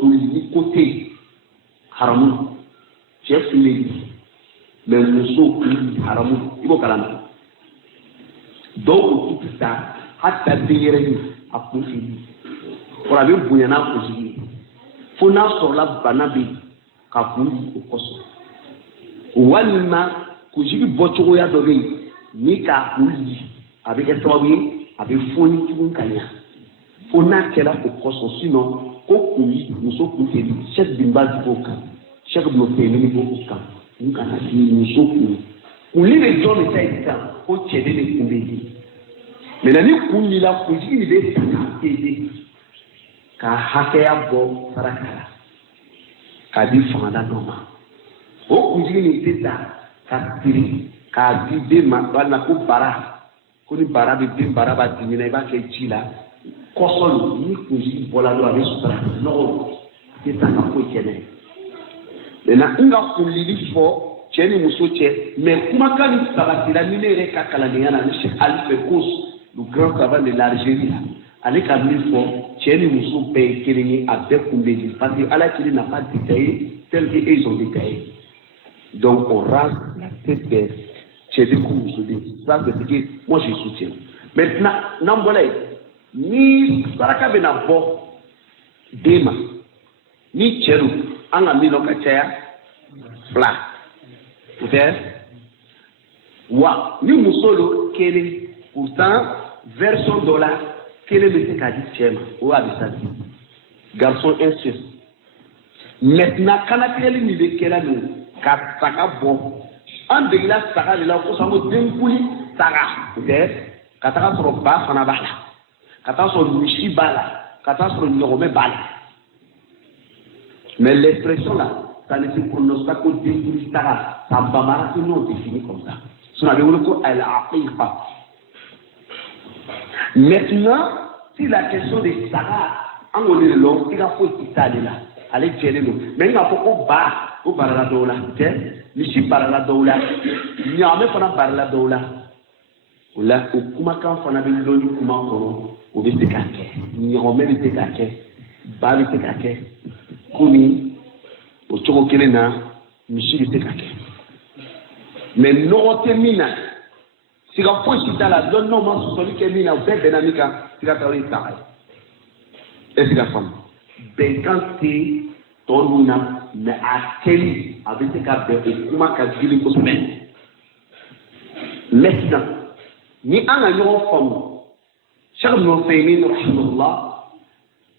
kun ni côté haramu cɛ kun bɛ di mais muso kun haramu i b'o kalama dɔw ko tutu ta hata denyɛrɛni a kun tɛ di o la a bɛ bonya n'a kunsigi ye fo n'a sɔrɔla bana bɛ yen ka kun di o kɔsɔn walima kunsigi bɔcogoya dɔ bɛ yen ni k'a kun di a bɛ kɛ sababu ye a bɛ fɔni tugun ka ɲa fo n'a kɛra o kɔsɔn sinon ko kunli muso kun tɛ di Cheikh bin Baz b'o kan Cheikh bin Ousmane b'o kan n kana di muso kunli bɛ jɔn de ta yi sisan ko cɛ de bɛ kun bɛ di maintenant ni kunli la kunsigi de bɛ ta k'a teze ka hakɛya bɔ saraka la k'a di fangada dɔ ma O kunjigi ni teta ka tiri ka di den ma walima ko bara ko ni bara bɛ den bara b'a dimina i b'a kɛ ji la kɔsɔn ni kunjigi bɔla dɔrɔn a bɛ sutura nɔgɔ teta ka foyi kɛ n'a ye maintenant n ka kunlili fɔ cɛ ni muso cɛ mais kumakan ni sabatira ni ne yɛrɛ ka kalandenya na ni Cheikh Ali Ferkoz le grand savant de l'Algérie ale ka min fɔ cɛ ni muso bɛɛ ye kelen ye a bɛɛ kun bɛ di parce que Ala kiri n'a pas détaillé tel que ils ont détaillé donc on rase la tête des cɛ de ko muso de ça c'est ce que moi je soutiens maintenant n'an bɔra yen ni saraka bɛ na bɔ den ma ni cɛ don an ka min dɔn ka caya fila o tɛ wa ni muso don kelen pourtant version dɔ la kelen bɛ se k'a di cɛ ma o a bɛ sa di garçon insiste maintenant kanatigɛli min bɛ kɛra nin ka saga bɔ an degela saga de la kosɔn ko denkuli saga o tɛ ka taga sɔrɔ ba fana b'a la ka taga sɔrɔ misi b'a la ka taga sɔrɔ ɲɔgɔmɛ b'a la mais l'expression là ça ne se prononce pas qu'au denkuli saga ça bambara non défini comme ça sinon a bɛ wele ko al-aqiqa. Maintenant, si la question de saga, en on est long, il a faut qu'il s'aille là, allez gérer nous. Mais il a faut qu'on bat, au barala doula, Michi barala doula, Nyame fana barala doula. Oula, au kumakan fana bi loni kumakoro, au bete kake, Nyame bete kake, ba bete kake, Kumi, au choko kelena, Michi bete kake. Mais non, termina. Si la fois si la donne non man celui qui est mis dans belle dynamique si la théorie ça est ce la femme ben quand c'est ton na mais à quel avec ces cas de comment qu'a dit le semaine maintenant ni en ayant femme chaque nous fait min rahimahullah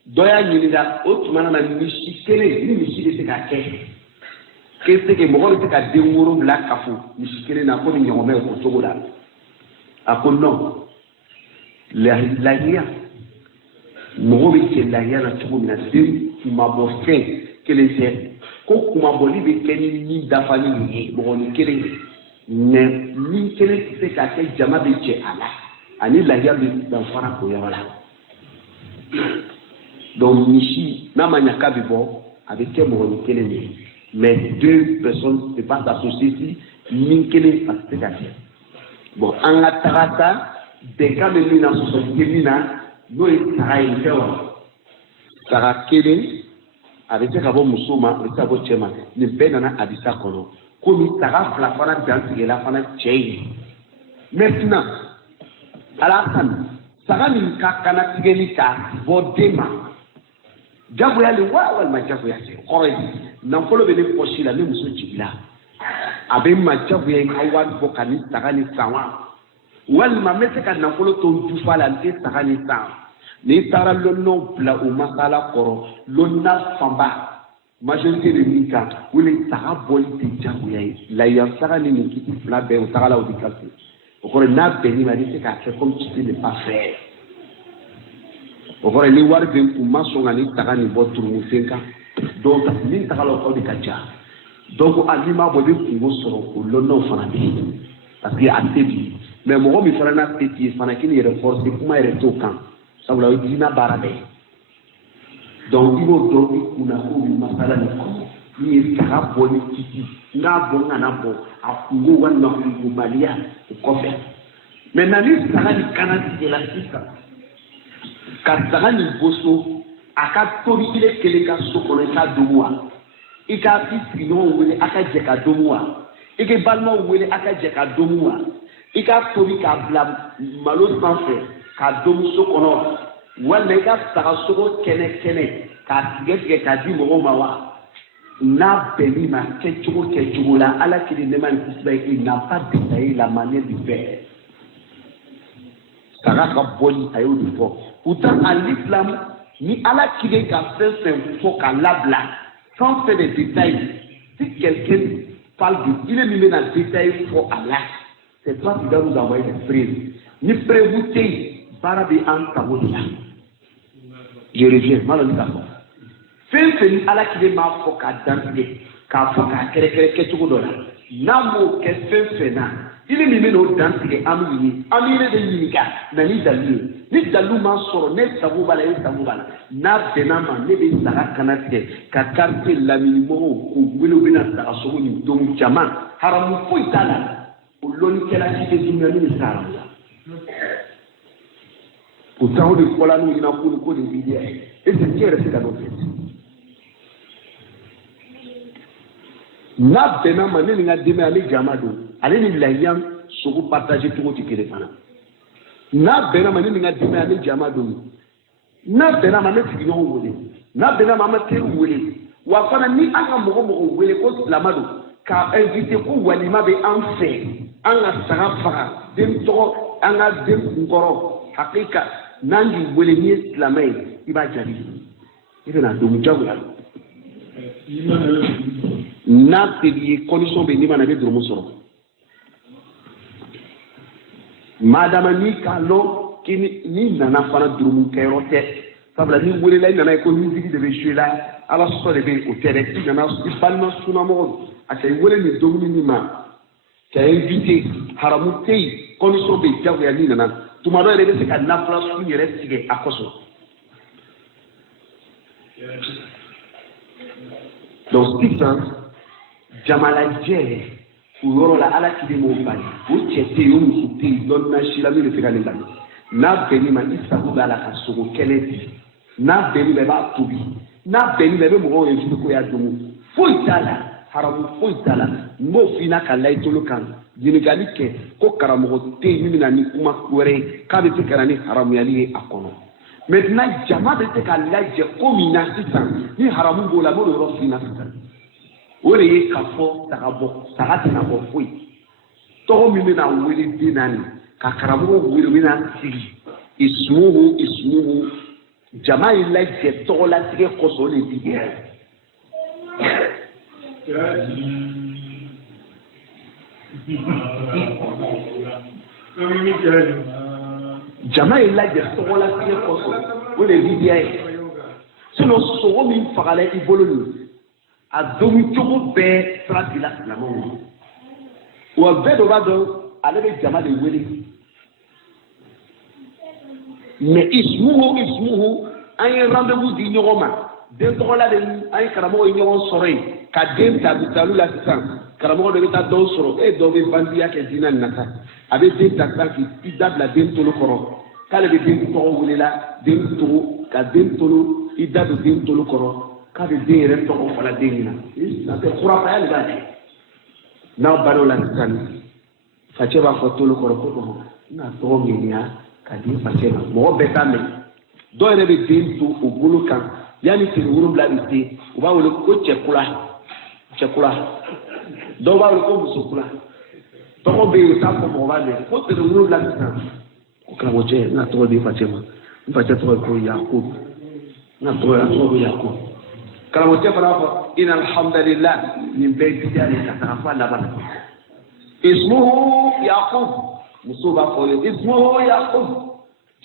doya ni da autrement na michi kele ni michi de ce cas qu'est-ce que mo ko ka de woro black kafu michi kele na ko ni nyome ko to gola a ko non lahiya mɔgɔ bɛ cɛ lahiya la cogo min na den kuma bɔ fɛn kelen tɛ ko kuma bɔli bɛ kɛ ni dafali nin ye mɔgɔnin kelen mais ni kelen tɛ se ka kɛ jama bɛ cɛ a la ani lahiya bɛ danfara o yɔrɔ la donc misi n'a ma ɲa k'a bɛ bɔ a bɛ kɛ mɔgɔnin kelen de ye mais deux personnes ne pas s'associer si min kelen a tɛ se ka kɛ. Bon, an ka taga ta bɛnkan bɛ min na sɔsɔli min na n'o ye saga ye fɛn wa saga kelen a bɛ se ka bɔ muso ma a bɛ se ka bɔ cɛ ma nin bɛɛ nana hadisa kɔnɔ komi saga fila fana dantigɛla fana cɛ ye maintenant Alassane saga min ka kanatigɛli ka bɔ den ma jagoya le wa walima jagoya tɛ kɔrɔ ye nafolo bɛ ne pɔsi la ne muso jigila a bɛ ma jagoya in ka wari bɔ ka ni saga ni san wa walima n bɛ se ka nafolo to jufa la n tɛ saga ni san n'i taara lɔnnaw bila o masala kɔrɔ lɔnna fanba majorité de min kan o le saga bɔli tɛ jagoya ye layiya saga ni nin kiti fila bɛɛ o tagala o de ka so o kɔrɔ n'a bɛnni ma i bɛ se k'a kɛ comme tu sais ne pas faire o kɔrɔ ni wari bɛ n kun ma sɔn ka ni saga nin bɔ turumusen kan donc min tagala o kɔ de ka ca. Donc, à l'imam, vous avez pu vous sortir le nom fanatique. Parce qu'il y a assez de mais moi, je suis un petit fanatique qui est renforcé pour moi, il est au camp. Ça vous l'a dit, na barabe. Donc, il faut donc qu'on a eu une masala de comment. Il est sera politique. N'a bon, n'a bon. A Congo, on a eu une malia, au coffre. Mais n'a pas sera du Canada de la Sika. Quand sera du Bosso, à 4 il est que les cas sont connectés à 2 mois. I ka fi sigiɲɔgɔnw wele a ka jɛ ka domu wa i ka balimaw wele a ka jɛ ka domu wa i ka tobi k'a bila malo sanfɛ k'a domu so kɔnɔ walima i ka sagasogo kɛnɛ kɛnɛ k'a tigɛ tigɛ k'a di mɔgɔw ma wa n'a bɛnni ma kɛcogo la ala kiri nema ni kisiba il n'a pas détaillé la manière de faire saga ka bɔli a y'o de fɔ pourtant à l'islam ni ala kiri ka fɛn fɛn fɔ k'a labila sans faire des détails, si quelqu'un parle de il est mis dans le détail pour Allah, c'est toi qui dois nous envoyer des phrases. Ni prévouté, barabi en taboula. Je reviens, malheureusement. Fais Allah qui est ma foka danser, k'a fɔ k'a kɛrɛkɛrɛ kɛcogo dɔ la n'a m'o kɛ fɛn fɛn na i ni min bɛ n'o dantigɛ an b'u ye an bɛ yɛrɛ de ɲininka na ni dalilu ye ni dalilu ma sɔrɔ ne sago b'a la e sago b'a la n'a bɛnna ma ne bɛ saga kana tigɛ ka quartier lamini mɔgɔw k'u wele u bɛna saga sogo ni donc jama haramu foyi t'a la o lɔnnikɛla si tɛ dunuya min bɛ se haramu la pourtant o de fɔla n'u ɲɛna ko de b'i diya est ce que cɛ yɛrɛ se ka n'o fɛ n'a bɛnna ma ne ni n ka denbaya ale jama don ale ni lahiya sogo partage cogo tɛ kelen fana n'a bɛnna ma ne ni n ka denbaya ale jama don n'a bɛnna ma ne sigiɲɔgɔnw wele n'a bɛnna ma an ma teriw wele wa fana ni an ka mɔgɔ wele ko silama don k'a invité ko walima bɛ an fɛ an ka saga faga den tɔgɔ an ka den kunkɔrɔ hakika n'an y'i wele n'i ye silamɛ ye i b'a jaabi i bɛna don jagoya n'a tɛ ye condition bɛ n'i ma na i bɛ dɔrɔmɛ sɔrɔ madama n'i k'a lɔn n'i nana fana dɔrɔmɛ kɛyɔrɔ tɛ sabula n'i welela i nana ye ko musique de bɛ jouer la ala sɔsɔ de bɛ yen o tɛ dɛ i nana i balima sunnamɔgɔ a ka i wele nin dumuni min ma ka invité haramu tɛ yen condition bɛ jagoya n'i nana tuma dɔ yɛrɛ bɛ se ka nafila sugu yɛrɛ tigɛ a kosɔn donc sisan jamalajɛ o yɔrɔ la ala kelen m'o bali o cɛ tɛ yen o muso tɛ yen dɔnna si la min bɛ se ka nin bali n'a bɛnni ma i sago b'a la ka sogo kɛnɛ di n'a bɛnni ma i b'a tobi n'a bɛnni ma i bɛ mɔgɔw ye jugu ko y'a dogo foyi t'a la haramu foyi t'a la n b'o f'i na ka layi tolo kan ɲininkali kɛ ko karamɔgɔ tɛ yen min bɛ na ni kuma wɛrɛ ye k'a bɛ se ka na ni haramuyali ye a kɔnɔ maintenant jama bɛ se ka lajɛ ko min na sisan ni haramu b'o la n'o yɔrɔ f'i na sisan o de ye k'a fɔ saga tɛna bɔ foyi tɔgɔ min bɛna wele den naani ka karamɔgɔ wele u bɛna sigi isumuhu jama ye lajɛ tɔgɔ latigɛ kosɔn o de ye digiya jama ye lajɛ tɔgɔ latigɛ kosɔn o de ye digiya ye sinon sogo min fagala i bolo nin a domi cogo bɛɛ sira dila silamɛw ma wa bɛɛ dɔ b'a dɔn ale bɛ jama de wele mais ismuhu an ye rendez-vous di ɲɔgɔn ma den tɔgɔla de an ye karamɔgɔ ye ɲɔgɔn sɔrɔ yen ka den ta misaliw la sisan karamɔgɔ dɔ bɛ taa dɔw sɔrɔ dɔw bɛ bandiya kɛ diinɛ nin na sa a bɛ den ta sisan k'i dabila den tolo kɔrɔ k'ale bɛ den tɔgɔ welela den togo ka den tolo i da don den tolo kɔrɔ k'a bɛ den yɛrɛ tɔgɔ fana den min na n'o tɛ kurafaya de b'a kɛ n'aw ban'o la sisan facɛ b'a fɔ tolo kɔrɔ ko n bɛna tɔgɔ ŋɛniya ka di facɛ ma mɔgɔ bɛɛ t'a mɛn dɔw yɛrɛ bɛ den to o bolo kan yanni tile wolonwula bɛ se u b'a wele ko cɛkura dɔw b'a wele ko musokura tɔgɔ bɛ yen u t'a fɔ mɔgɔ b'a mɛn ko tile wolonwula sisan ko karamɔgɔcɛ n bɛna tɔgɔ di facɛ ma n facɛ tɔgɔ ye ko yakubu n bɛna tɔgɔ ko yakubu karamɔgɔcɛ fana b'a fɔ ina alhamdulillah nin bɛɛ ye diya de ka taga fɔ a laban na ismuhu yakub muso b'a fɔ ye ismuhu yakub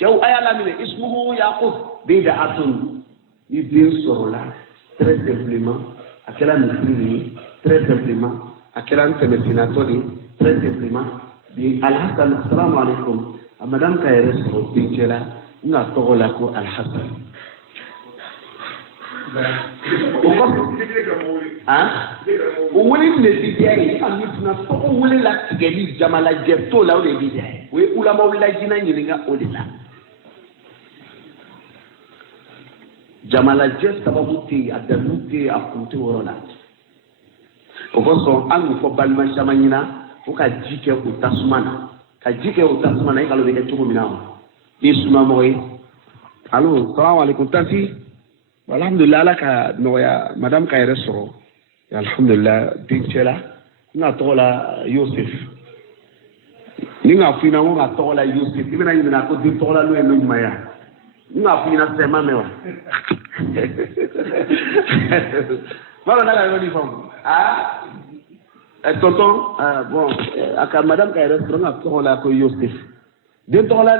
cɛw a y'a laminɛ ismuhu yakub bɛɛ da atun ni den sɔrɔla très simplement a kɛra misiri ye très simplement a kɛra n tɛmɛsenatɔ de très simplement bi alhasan salamu alaikum a madame ka yɛrɛ sɔrɔ dencɛ la n ka tɔgɔ la ko alhasan o kɔfɛ o wele de bi diya ye a min tuna tɔgɔ wele la tigɛli jamalajɛ t'o la o de bi diya ye o ye ulamaw lajinɛ ɲininka o de la jamalajɛ sababu tɛ yen a dalilu tɛ yen a kun tɛ yɔrɔ la o kosɔn an y'o fɔ balima caman ɲɛna ko ka ji kɛ o tasuma na ka ji kɛ o tasuma na e ka bɛ kɛ cogo min na i sunamɔgɔ ye alo salamu aleykum tanti alhamdulilah ala ka nɔgɔya madame ka yɛrɛ sɔrɔ alhamdulilah dencɛ la n ka tɔgɔ la yosef ni n ka fɔ i ɲɛna ko n ka tɔgɔ la yosef i bɛna ɲininka ko den tɔgɔ la n'o ye ne ɲuman ye n ka fɔ i ɲɛna sisan i ma mɛn wa b'a dɔn n'a ka yɔrɔ ni faamu tonton bon a ka madame ka yɛrɛ sɔrɔ n ka tɔgɔ la ko yosef den tɔgɔ la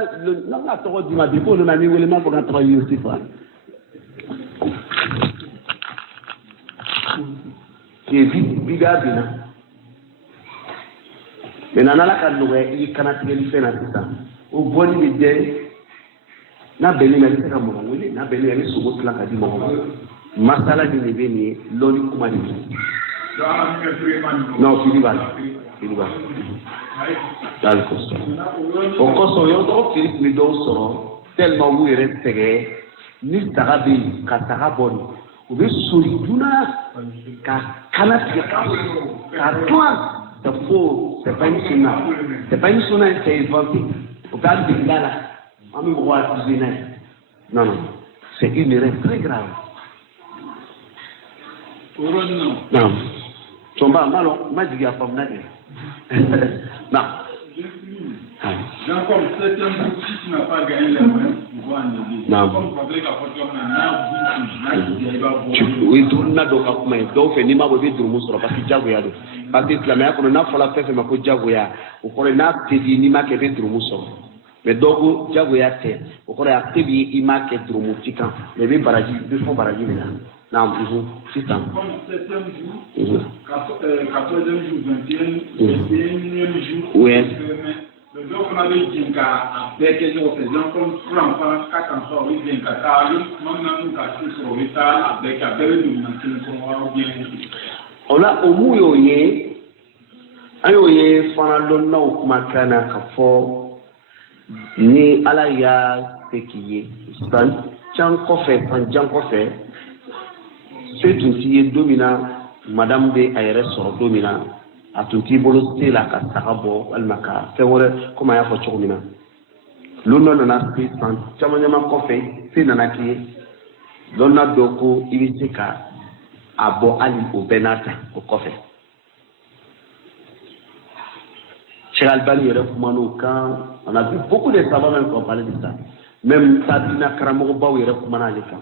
n ka tɔgɔ d'i ma bi k'o nana ni wele n b'a fɔ ka tɔgɔ yosef wa qui vit bidabina mais nanala kan no il kanati ni fena tita o boni mi de na beni na teka mo ngoli na beni ni sugo tla ka di mo masala ni beni loni kuma ni non fini ba dal costo o costo yo to Philippe mi do soro tellement vous êtes tege ni tagabi ka tagaboni o be suri duna ka kanati ka toi c'est pas une sunna. C'est pas une sunna, c'est inventé. Au cas de Bingala, on me voit cuisiner. Non, non. C'est une erreur très grave. Non. Tomba, non, moi je dis à Pamna. Non. Comme certains groupes qui n'ont pas gagné les moyens pour pouvoir en aider. Non. Comme Patrick a fait comme un oui, tout le monde a fait donc fait ni ma bébé de l'humour parce que Diago yado. Parce que la meilleure qu'on a fait la fête ma ko Diago ya. Au corps na tebi ni ma kebe de l'humour. Mais donc Diago ya te. Au corps a tebi ima ke de l'humour tikan. Mais bien baraji, deux fois baraji là. Non, c'est ça. Comme septième jour, 14e jour, 21e jour. Oui. Donc, on avait dit qu'avec les gens comme 3 enfants, 4 enfants, oui, bien qu'à nous cacher sur l'État avec la belle domination qu'on bien. On a au mouillé, ayoye, fanalon na okumakana kafo, ni alaya tekiye, stan, jankofe, c'est une fille dominant, madame de ARS sur dominant. A tunti bolo se la ka sagabo almaka fewore kuma ya fo chomina lono na spi san chamanya ma kofe se nana ki lonna doko ibisika abo ali o benata o kofe Cheikh Albani yere kuma no kan on a vu beaucoup de savants même qui ont parlé de ça même Sabina Karamogo Baw yere kuma na le kan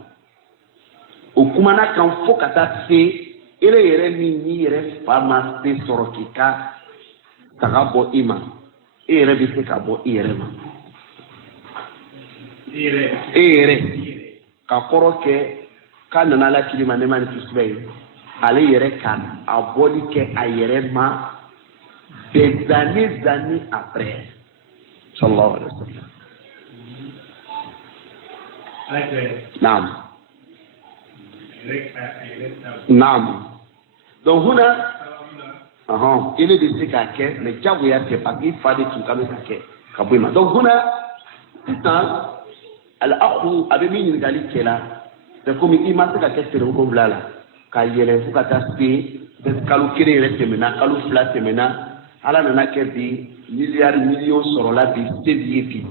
o kuma na kan fo kata se ele yere ni yere fama se soro kika tagabo ima ere bi se kabo ere ma ere ka koro ke ka nana la kilima ne mani tusbe ale yere kan aboli ke ayere ma des années après sallallahu alaihi wasallam naam donc huna il est de ce qu'ake mais jagoya c'est pas qu'il faut des trucs comme ça kabima donc huna titan al akhu abemi ni gali kela c'est comme il m'a fait que c'est le problème ka yele fu ka taspi de kalu kire retemena kalu flat temena ala nana ke bi millions soro la bi cdp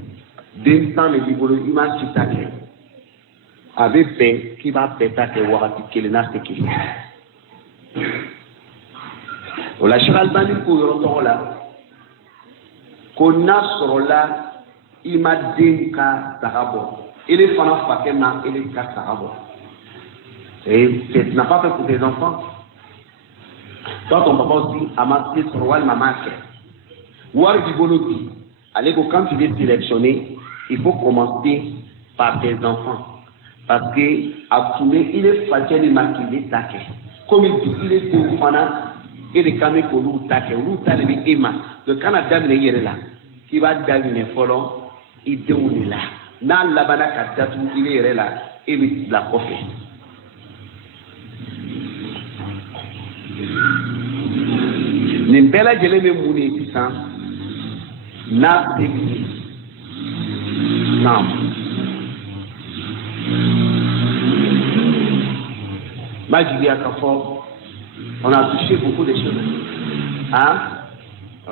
d'un temps le libolo ima chitake avec paix qui va péter que wakati kelena seki wala Cheikh Albani ko yoro la ko nasrola ima dinka sagabo il fana fakena il ka sagabo et c'est n'a pas fait pour des enfants quand on papa aussi amassé sur wal mamake war dibologi allez quand tu veux sélectionner il faut commencer par tes enfants. Parce que Abtoumé, il est fatigué de maquiller taquet. Comme il est de Fana, et de Kamé Kolou taquet, ou taquet de Emma. Le Canada, il est là. Qui va deviner folon, il est là. Nan Labana Katatou, il est là. Et il la coffee. Nimbela Jeleme Mouni, c'est ça. Na Dégli. Non. Magie à Kafo, on a touché beaucoup de choses. Hein?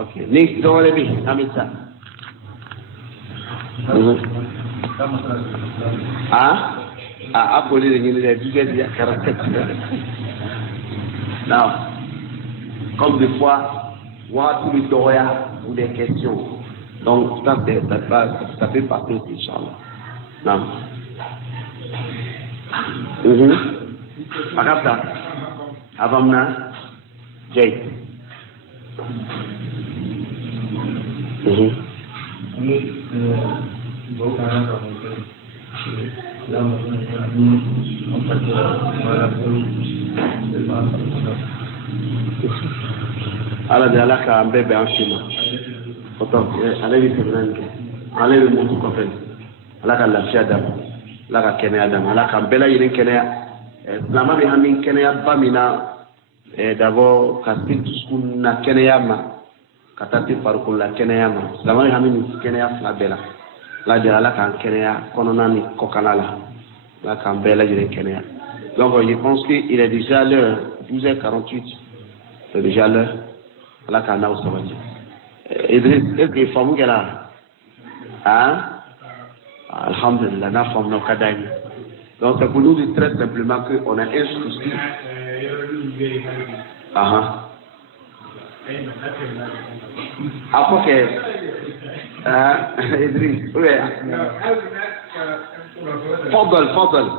Ok. Nick, dans les billes, Amita. Ah? Ah, Apollo, il a dit qu'il y a caractère. Non. Comme des fois, voir tous les doria ou des questions. Donc, ça fait partie de Inch'Allah. Non. Magabda, Avamna, Jay. ala de ala ka bɛɛ bɛn an si ma o tɔ ale bɛ tɛmɛna nin kɛ ale bɛ mutu kɔfɛ ala ka lafiya d'a ma ala ka kɛnɛya d'a ma ala ka bɛɛ lajɛlen kɛnɛya silamɛ bɛ hami kɛnɛyaba min na d'abord ka se dusukun na kɛnɛya ma ka taa se farikolo la kɛnɛya ma silamɛ bɛ hami nin kɛnɛya fila bɛɛ la ala de ala k'an kɛnɛya kɔnɔna ni kɔkanna la ala k'an bɛɛ lajɛlen kɛnɛya donc je pense que il est déjà l'heure 12h48 c'est déjà l'heure ala k'an n'aw sabati Idriss est-ce que faamu kɛra hein alhamdulillah n'a faamu ka d'a ye donc c'est pour nous dire très simplement que on a un souci après que Idriss oui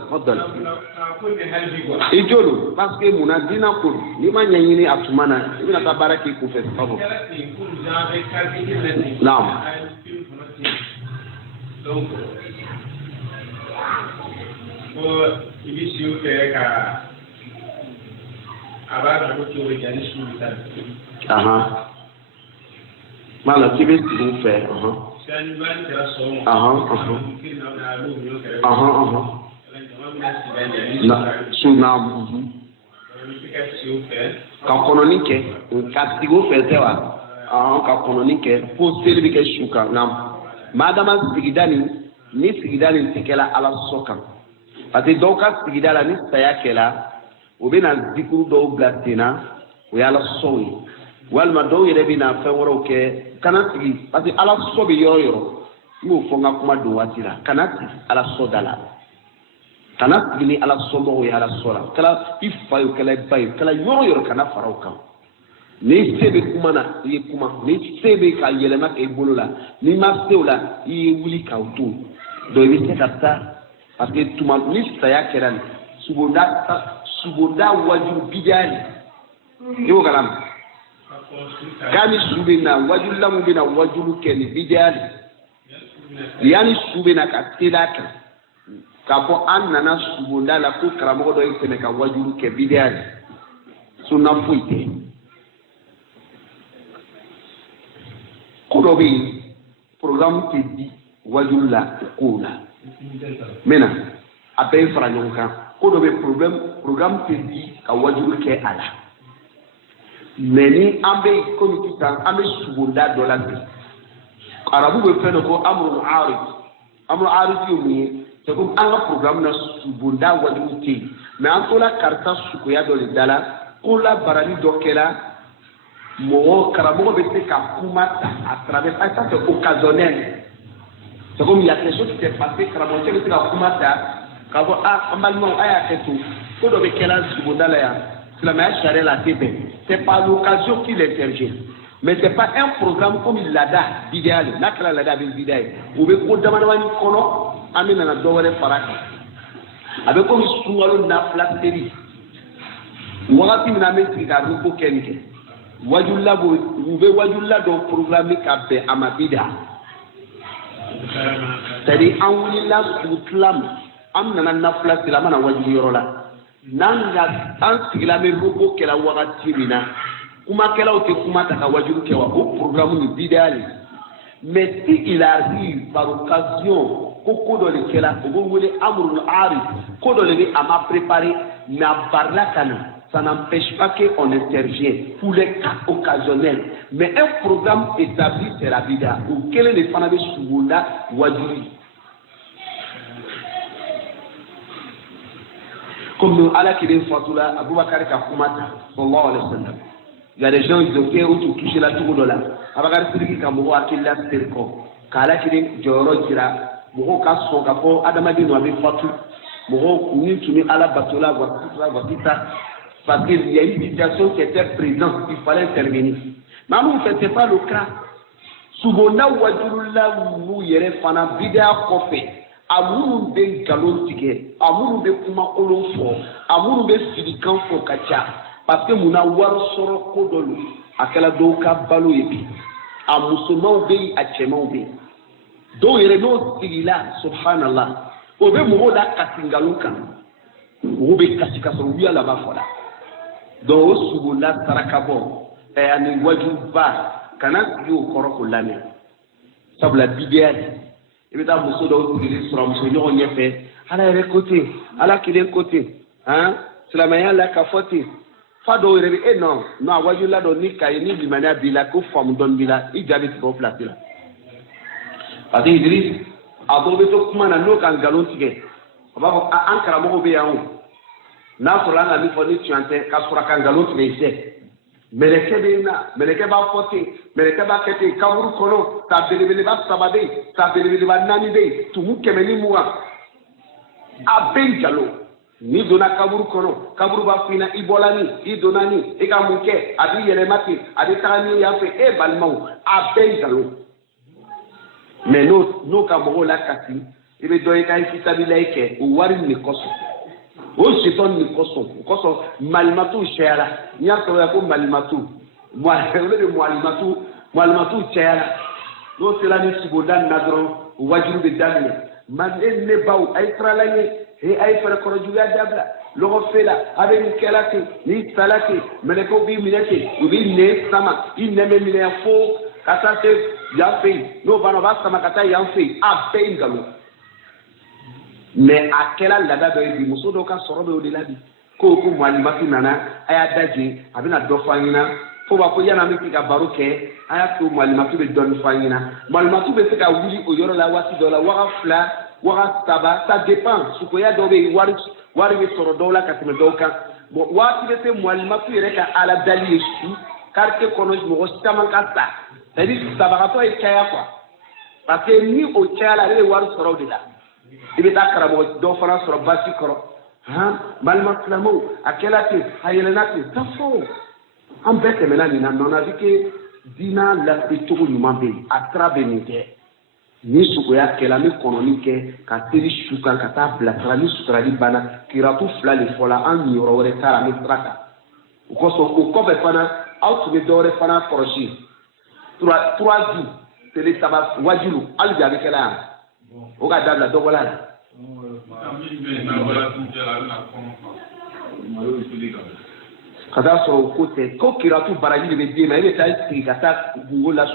fadal ijolo parce que mun na dina ko ni ma ɲɛɲini a tuma na i bɛna taa baara k'i kun fɛ fabo naam donc ko i bɛ si o kɛ ka a b'a dɔn ko cogo di ani su bɛ taa mala k'i bɛ sigi u fɛ ka kɔnɔni kɛ ka sigi o fɛ tɛ wa ka kɔnɔni kɛ fo seli bɛ kɛ su kan madama sigida ni sigida nin tɛ kɛla ala sɔ kan parce que dɔw ka sigida la ni saya kɛla o bɛ na zikuru dɔw bila sen na o ye ala sɔw ye walima dɔw yɛrɛ bɛ na fɛn wɛrɛw kɛ kana sigi parce que ala sɔ bɛ yɔrɔ yɔrɔ n y'o fɔ n ka kuma don waati la kana sigi ala sɔ da la kana sigi ni ala sɔmɔgɔw ye ala sɔ la kala i fa ye o kɛla i ba ye o kɛla yɔrɔ yɔrɔ kana fara o kan ni se bɛ kuma na i ye kuma ni se bɛ ka yɛlɛma kɛ i bolo la n'i ma se o la i ye wuli k'aw to donc i bɛ se ka taa parce que tuma ni saya kɛra nin subonda wajulu bidiya ni i y'o kalan kani su bɛ na wajulu lamu bɛ na wajulu kɛ ni bidiya ni yanni su bɛ na ka teliya kan k'a fɔ an nana subonda la ko karamɔgɔ dɔ y'i tɛmɛ ka wajulu kɛ bidiya ni sunna foyi tɛ. ko dɔ bɛ yen programme tɛ di wajulu la o kow la mɛna a bɛɛ ye fara ɲɔgɔn kan ko dɔ bɛ programme tɛ di ka wajulu kɛ a la mais ni an bɛ komi sisan an bɛ subonda dɔ la bi arabu bɛ fɛn dɔ ko amuru arif ye mun ye c'est comme an ka programme na subonda wajulu tɛ yen mais an tola karisa suguya dɔ de da la ko la barani dɔ kɛra mɔgɔ karamɔgɔ bɛ se ka kuma ta à travers ça c'est occasionnel c'est comme il y a quelque chose qui s'est passé karamɔgɔ bɛ se ka kuma ta k'a fɔ an balimaw a y'a kɛ to ko dɔ bɛ kɛra subonda la yan silamɛya sariya la a tɛ bɛn c'est pas l'occasion qu'il intervient mais c'est pas un programme comme lada bidiya le n'a kɛra lada a bɛ bidiya ye o bɛ ko damadamani kɔnɔ an bɛ nana dɔ wɛrɛ fara kan a bɛ komi sunkalo nafila seli wagati min na an bɛ sigi ka ruko kɛ nin kɛ wajula u bɛ wajula dɔ programme ka bɛn a ma bidiya c'est-à-dire an wulila sugu tila ma an nana nafila seli an mana wajulu yɔrɔ la n'an ka an sigila bɛ ruko kɛla wagati min na kumakɛlaw tɛ kuma ta ka wajulu kɛ wa o programme ni bidiya le mais si il arrive par occasion ko dɔ de kɛla o bɛ wele amrul arif ko dɔ de bɛ a ma préparé mais a barila ka na ça n'empêche pas qu'on intervient pour les cas occasionnels mais un programme établi c'est la bidiya o kelen de fana bɛ subonda wajulu comme ala kelen fatula abubakar ka kuma ta sallallahu alaihi wa sallam. Il y a des gens qui ont fait autre toucher la tour de là. Abakar Sidiki ka mɔgɔ hakili la seri kɔ k'ala kelen jɔyɔrɔ jira mɔgɔw ka sɔn k'a fɔ adamaden a bɛ fatu mɔgɔw ni tun bɛ ala bato la voici ça parce qu'il y a une situation qui était présente il fallait intervenir mais an fait c'est pas le cas subonda wajulu la n'u yɛrɛ fana bidiya kɔfɛ a minnu bɛ nkalon tigɛ a minnu bɛ kumakolon fɔ a minnu bɛ filikan fɔ ka ca. Parce que muna wari sɔrɔ ko dɔ lo a kɛla dɔw ka balo ye bi a musomanw bɛ yen a cɛmanw bɛ yen dɔw yɛrɛ n'o sigila subhanallah o bɛ mɔgɔw la kasi nkalon kan mɔgɔw bɛ kasi ka sɔrɔ wuya laban fɔ la donc o sugunla saraka bɔ ani wajuba kana sigi o kɔrɔ k'o lamɛn sabula bidiya i bɛ taa muso dɔw sigilen sɔrɔ muso ɲɔgɔn ɲɛfɛ ala yɛrɛ ko ten ala kelen ko ten silamɛya la ka fɔ ten fa dɔw yɛrɛ bɛ non a wajula dɔ ni kaye ni limaniya b'i la ko faamu dɔɔni b'i la i jaabi tigɛ o pilasi la parce que Idriss a dɔw bɛ to kuma na n'o ka nkalon tigɛ a b'a fɔ an karamɔgɔ bɛ yan o n'a sɔrɔ an ka min fɔ ni tiɲɛ tɛ ka sɔrɔ a ka nkalon tigɛ i tɛ mɛlɛkɛ bɛ na mɛlɛkɛ b'a fɔ ten mɛlɛkɛ b'a kɛ ten kaburu kɔnɔ ta belebeleba 3 bɛ yen ta belebeleba 4 bɛ yen tumu 120 a bɛ nkalon n'i donna kaburu kɔnɔ kaburu b'a f'i ɲɛna i bɔla nin i donna nin i ka mun kɛ a b'i yɛlɛma ten a bɛ taga ni yan fɛ e balimaw a bɛ nkalon mais n'o ka mɔgɔw la kasi i bɛ dɔ i ka fisabililayi kɛ o wari nin kɔsɔn o jetɔn nin kɔsɔn o kɔsɔn malimatu cayara n'i y'a sɔrɔ yan ko malimatu olu de malimatu cayara n'o sera ni sugoda nin na dɔrɔn o wajibi bɛ daminɛ ne baw a ye sirala ye a ye fɛɛrɛ kɔrɔ juguya dabila lɔgɔ fela a bɛ nin kɛla ten n'i sala ten mɛlɛkɛw b'i minɛ ten u b'i nɛn sama i nɛn bɛ minɛ fo ka taa se yan fɛ yen n'o banna o b'a sama ka taa yan fɛ yen a bɛɛ ye nkalon mais a kɛra laada dɔ ye bi muso dɔw ka sɔrɔ bɛ o de la bi ko malimatu nana a y'a daje a bɛna dɔ fɔ an ɲɛna fo b'a fɔ yanni an bɛ se ka baro kɛ a y'a to malimatu bɛ dɔɔnin fɔ an ɲɛna malimatu bɛ se ka wuli o yɔrɔ la waati dɔ la waga 2 waga 3 ça dépend sukoya dɔw bɛ yen wari bɛ sɔrɔ dɔw la ka tɛmɛ dɔw kan bon waati bɛ se malimatu yɛrɛ ka ala dali ye su quartier kɔnɔ mɔgɔ caman ka sa c'est à dire sabagatɔ ye caya quoi parce que ni o caya la ale bɛ wari sɔrɔ o de la i bɛ taa karamɔgɔ dɔw fana sɔrɔ basi kɔrɔ balima silamɛw a kɛla ten a yɛlɛnna ten ta fɔ an bɛɛ tɛmɛna nin na mais on a vu que diina lase cogo ɲuman bɛ yen a sira bɛ nin kɛ ni suguya kɛla an bɛ kɔnɔni kɛ ka teri su kan ka taa bilasira ni suturali banna kiratu 2 de fɔla an nin yɔrɔ wɛrɛ taara an bɛ sira kan o kosɔn o kɔfɛ fana aw tun bɛ dɔ wɛrɛ fana kɔlɔsi 3 jours tele 3 wajilu hali bi a bɛ kɛla yan o ka dabila dɔgɔ la ka taa sɔrɔ o ko tɛ ko kiratu baraji de bɛ den ma e bɛ taa sigi ka taa kungo la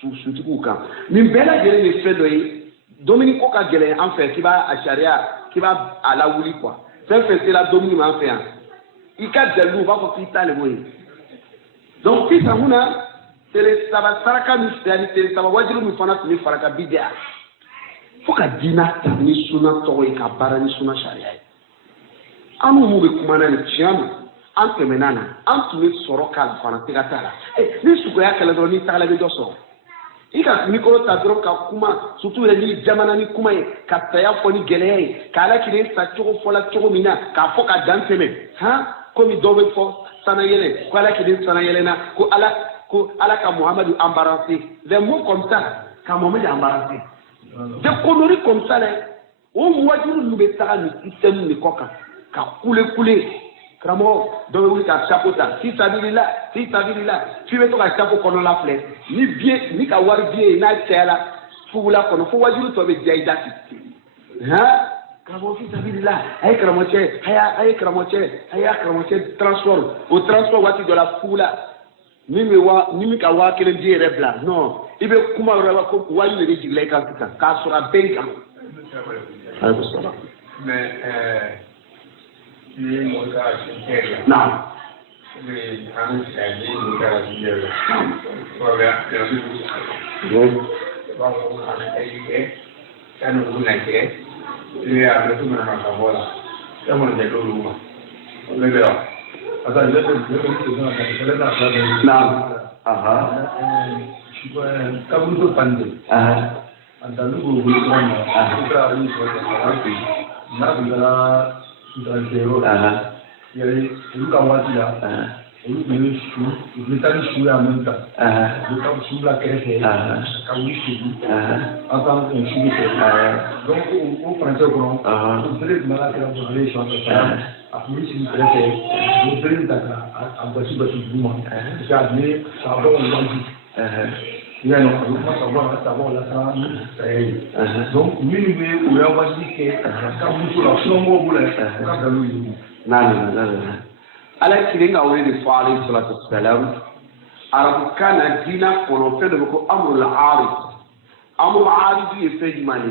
sutigiw kan nin bɛɛ lajɛlen ye fɛn dɔ ye dumuni ko ka gɛlɛn an fɛ k'i b'a sariya k'i b'a a lawuli quoi fɛn fɛn sera dumuni ma an fɛ yan i ka dalilu u b'a fɔ k'i ta le b'o ye donc sisan mun na tele 3 saraka min filɛ ni tele 3 wajilu min fana tun bɛ fara ka bidiya fo ka diina ta ni suna tɔgɔ ye ka baara ni suna sariya ye an n'u bɛ kuma na nin tiɲɛ ma an tɛmɛna na an tun bɛ sɔrɔ k'a la fana tɛgɛ t'a la ni suguya kɛlɛ dɔrɔn n'i tagala i bɛ dɔ sɔrɔ i ka mikoro ta dɔrɔn ka kuma surtout yɛrɛ ni jamana ni kuma ye ka saya fɔ ni gɛlɛya ye ka ala kelen sa cogo fɔla cogo min na k'a fɔ ka dan tɛmɛ komi dɔw bɛ fɔ sanayɛlɛ ko ala kelen sanayɛlɛna ko ala ka muhamadu embarrassé les mots comme ça ka muhamadu embarrassé des conneries comme ça là o wajilu ninnu bɛ taga nin système de kɔ kan ka kule karamɔgɔ dɔ bɛ wuli ka chapeau ta fisabilila f'i bɛ to ka chapeau kɔnɔla filɛ ni ka wari biye n'a cayara fugula kɔnɔ fo wajilu tɔ bɛ diya i da si karamɔgɔ fisabilila a ye karamɔgɔcɛ transport o transport waati dɔ la fugula ni min ka 1000 di yɛrɛ bila non i bɛ kuma yɔrɔ la ko wajilu de bɛ jigin i kan sisan k'a sɔrɔ a bɛɛ y'i kan. Naam. Yari olu ka waati la olu tun bɛ su u bɛ taa ni su ye en même temps u bɛ taa su bila kɛrɛfɛ ka wuli sigi an t'an kun su fɛ donc o farancɛ kɔnɔ o bere tun b'a kɛra fɔ ale ye sɔn fɛ a tun bɛ sigi kɛrɛfɛ o bere ta ka basi dugu ma parce que a tun bɛ sabɔnw waati yani a bɛ kuma sabɔnw la sa saya ye donc minnu bɛ o y'a waati kɛ ka muso la sɔnmɔgɔw bolo ka nkalon ye. Non. ala kilenga wele de fa alayhi salatu wassalam arabu kana dina kono fe de ko amrul arid est fait du mal.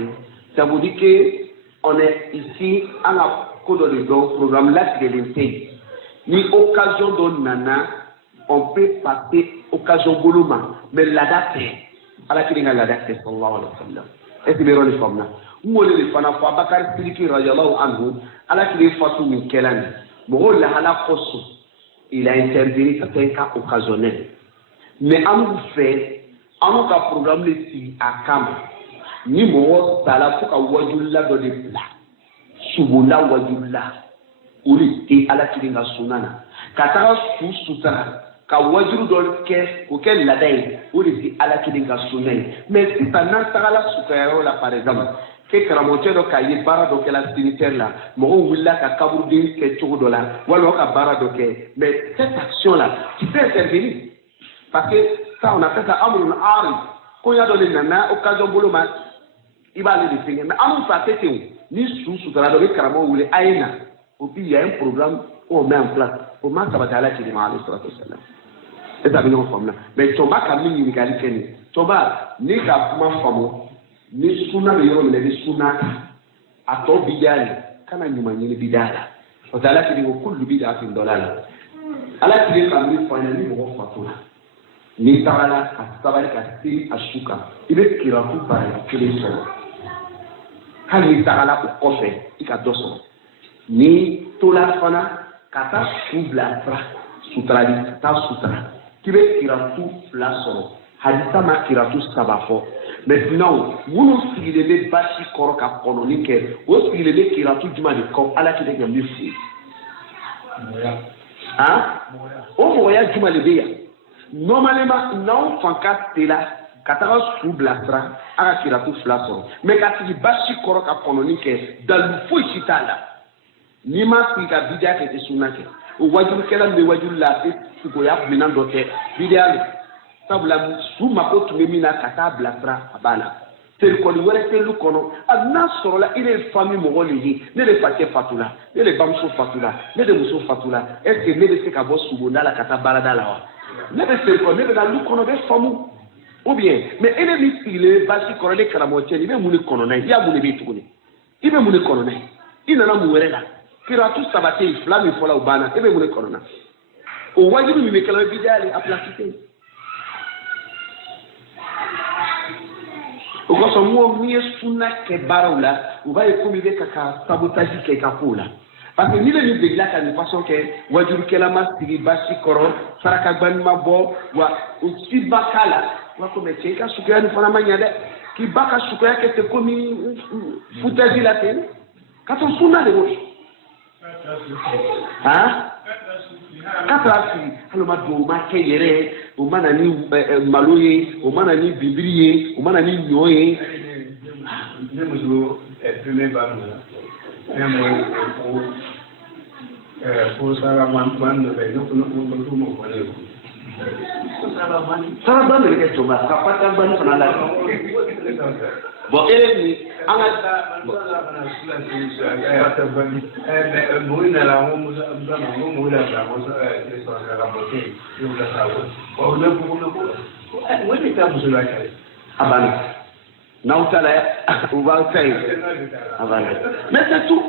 Ça vous dit que on est ici à la code de programme là de l'intérêt. Ni occasion de nana, on peut passer occasion boloma, mais la date à la kilinga la date sallallahu alayhi wa sallam. Est-ce que les femmes là? Où les femmes là? Faut Bakar Sidiki radiyallahu anhu, à la kilinga façon min kelani. Bon la hala kosu, il a intervenu certains cas occasionnels. Mais en nous fait an ka programme le sigi a kama ni mɔgɔ sala fo ka wajulila dɔ de bila subula wajulila o de tɛ ala kelen ka sunna na ka taga su sutura ka wajulu dɔ kɛ o kɛ laada ye o de tɛ ala kelen ka sunna ye mais sisan n'an tagala sukayɔrɔ la par exemple ke karamɔgɔcɛ dɔ k'a ye baara dɔ kɛla sanitaire la mɔgɔw wulila ka kaburuden kɛ cogo dɔ la walima ka baara dɔ kɛ mais cette action là tu peux intervenir parce que ça on appelle ça amrun arid ko ya dole nana occasion bolo ma ibale de finge mais amu fa tete ni su dara do karamo wule aina obi il y a un programme qu'on met en place pour ma sabata ala ti ma alayhi salatu wasallam et ça bien forme là mais tomba kamni ni kali keni tomba ni ka kuma famo ni sunna be yoro le sunna ato bidali kana nyuma nyini bidala o dala ti ko kullu bidatin dalala ala ti ka mi fa ni mo fatuna ni tagala ka sabali ka siri a suka i bɛ kiratu bara kelen sɔrɔ hali ni tagala o kɔfɛ i ka dɔ sɔrɔ ni tola fana ka taa su bila sira suturali ka taa sutura k'i bɛ kiratu fila sɔrɔ hadisa ma kiratu saba fɔ maintenant minnu sigilen bɛ basi kɔrɔ ka kɔnɔni kɛ o sigilen bɛ kiratu jumɛn de kɔ ala k'i ka min f'i ye o mɔgɔya jumɛn de bɛ yan. Normalement, non, fanka tela, katara sous blastra, à kiratu flasoro. Mais quand tu bashi koro ka kononike, dans le fou chitala, ni ma pika bidia ke te sunake. O wajul kela me wajul la te sukoya minan dote, bidia tabla sous ma ko tumemina kata blastra abana. C'est le code où est le kono. A nasorola, il est famille mogoli, ne le fate fatula, ne le bamso fatula, ne le muso fatula. Est-ce que ne le se kabo subona la kata balada la wa? Ne bɛ se kɔ ne bɛ na lu kɔnɔ bɛ faamu ou bien mais e ne min sigilen basi kɔrɔ ne karamɔgɔ cɛ i bɛ mun de kɔnɔ n'a ye i y'a mun de bɛ tuguni i bɛ mun de kɔnɔ n'a ye i nana mun wɛrɛ la kiratu saba tɛ yen fila min fɔla o banna e bɛ mun de kɔnɔ na o wajibi min bɛ kɛlɛ o bɛ diya ale a pilasi tɛ yen o kosɔn n ko n'i ye sunna kɛ baaraw la u b'a ye komi i bɛ ka sabotage kɛ i ka kow la. Parce que ni le ni degla ka ni façon que wajuru kela ma sigi basi koro saraka ban ma bo wa usi bakala wa ko me cheka sukuya ni fana manya de ki baka sukuya ke te komi futaji la ten ka to sunna de wosh ha kata si halo ma do ma ke yere o mana ni maloye o mana ni bibriye o mana ni nyoye ne mo do premier ba pour Saraban de Saraban de Toba, Kapataban from Allah. Bon, et mais c'est tout.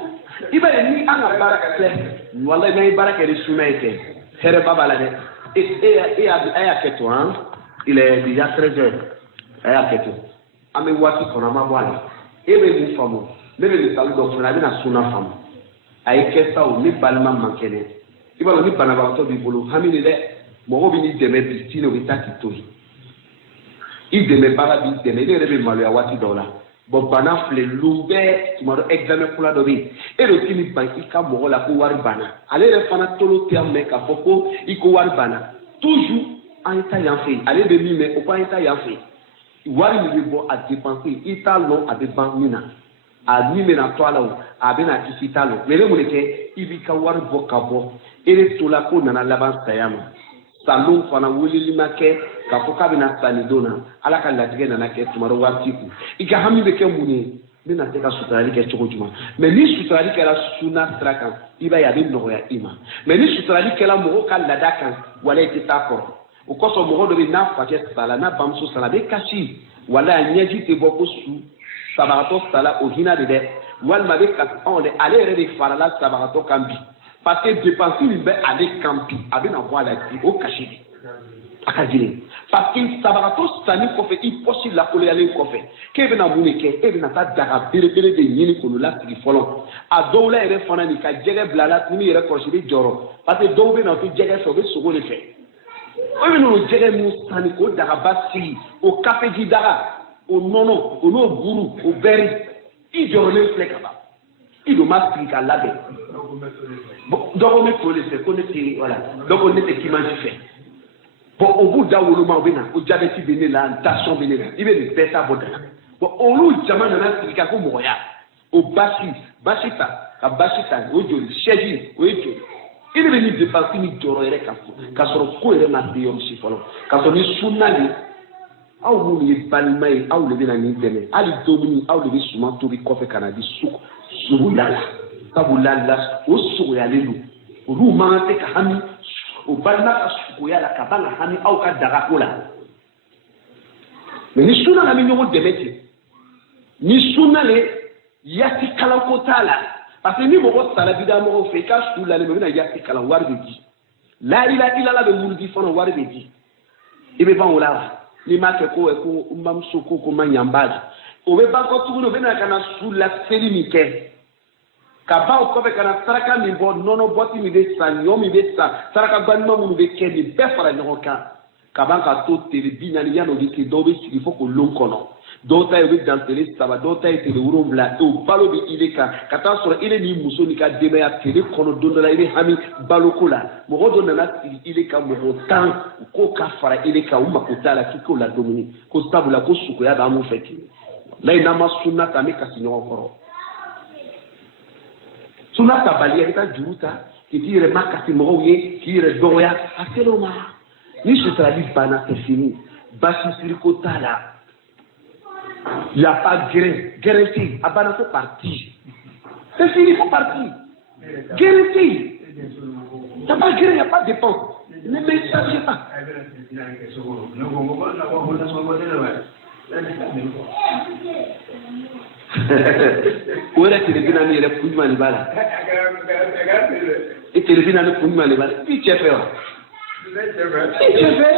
Il va ni à barakate, voilà, mais barakate est soumise. C'est pas balade. Et à Keto, il est déjà 13h. Et à Keto. A me voici qu'on a ma voile. Et me dit femme, me dit salut donc on a bien à son femme. A ekesa ou ni balma mankene. Il va ni banabato bi bolo. Hamini de mo bini de me bitino bitaki toyi. Il de me barabi de me de me malu awati dola. Bon bana fle lube tumaro examen pour la dobi et le timi banki ka mo la ko war bana ale le fana tolo terme ka foko iko war bana toujours en état yan fait ale de mi mais au pas état yan fait wari mi bo a dépenser ita long a dépenser mina a mi mena to ala o a bena kisita lo mais le mo ke ibi ka war bo ka bo et le tola ko nana laban sayama salon fana wulili make ka foka bina sanidona ala ka latige nana ke tumaro watiku ika hami be ke muni min na se ka suturali kɛ cogo jumɛn mais ni suturali kɛra sunna sira kan i b'a ye a bɛ nɔgɔya i ma mais ni suturali kɛra mɔgɔw ka laada kan wala i tɛ taa kɔrɔ o kosɔn mɔgɔ dɔ bɛ n'a fakɛ sala n'a bamuso sala a bɛ kasi wala a ɲɛji tɛ bɔ ko su sabagatɔ sala o hinɛ de dɛ walima a bɛ kasi anw de ale yɛrɛ de farala sabagatɔ kan bi parce que dépense min bɛ ale kan bi a bɛ na bɔ a la bi o kasi de a ka jiri parce que sabagatɔ sanni kɔfɛ i pɔsi lakoloyalen kɔfɛ k'e bɛna mun de kɛ e bɛna taa daga belebele de ɲini k'olu lasigi fɔlɔ a dɔw la yɛrɛ fana nin ka jɛgɛ bila la tuguni yɛrɛ kɔlɔsi bɛ jɔrɔ parce que dɔw bɛ na to jɛgɛ fɛ o bɛ sogo de fɛ o bɛ n'o jɛgɛ min sanni k'o dagaba sigi o kafeji daga o nɔnɔ o n'o buru o bɛri i jɔrɔlen filɛ ka ban i don ma sigi ka labɛn dɔw ko ne to de fɛ ko ne tɛ wala dɔw ko ne tɛ kimanji fɛ. Bon, au bout d'un moment, au diabète béné là, tension béné là, il veut le faire ça. Bon, au bout d'un moment, il y a un moyen. Au bashita, au joli, chéji, au joli. Il est venu dépenser une dorée car son coup est rematé au chiffon. Car son sounali, au bout de balmaï, au levé la nuit demain, à l'domini, au levé souvent tout le coffre canadi, soulala, tabulala, au sourialelu, au loup manté kahami. O balma ka sukoya la ka banga hani aw ka daga ko la mais ni sunna la mi ñogo demeti ni sunna le yati kala ko tala parce que ni mogo sala bida mogo fe ka su la le me na yati kala war be di la ila ila la be murdi fono war be di ibe ban wala ni ma ke ko mam soko ko ma nyambaji o be ba ko tuguno be na kana su la seli mi ke kaba o kɔfɛ kana saraka min bɔ nɔnɔ bɔti min bɛ san ɲɔ min bɛ san saraka balima minnu bɛ kɛ nin bɛɛ fara ɲɔgɔn kan ka ban ka to tele 40 yan'o de kɛ dɔw bɛ sigi fo k'o lon kɔnɔ dɔw ta ye u bɛ dan tele 3 dɔw ta ye tele 7 o balo bɛ ile kan ka taa sɔrɔ ile ni muso ni ka denbaya tele kɔnɔ don dɔ la i bɛ hami baloko la mɔgɔ dɔ nana sigi ile kan mɔgɔ 10 k'o ka fara ile kan u mako t'a la k'i k'o la dumuni ko sabula ko sukoya b'an mun fɛ ten layi n'an ma sunna ta an bɛ kasi ɲɔgɔn kɔrɔ. Suna tabali ya kita juruta kiti re makasi mɔgɔw ye k'i yɛrɛ dɔgɔya a selo ma ni suturali banna c'est fini basi siriko t'a la y a pas gɛrɛ tɛ a banna fo parti c'est fini fo parti gɛrɛ tɛ y a pas gɛrɛ y a pas dépense ne me cherchez pas. O yɛrɛ telefina ni yɛrɛ kun jumɛn de b'a la e telefina ni kun jumɛn de b'a la i cɛ fɛ wa i cɛ fɛ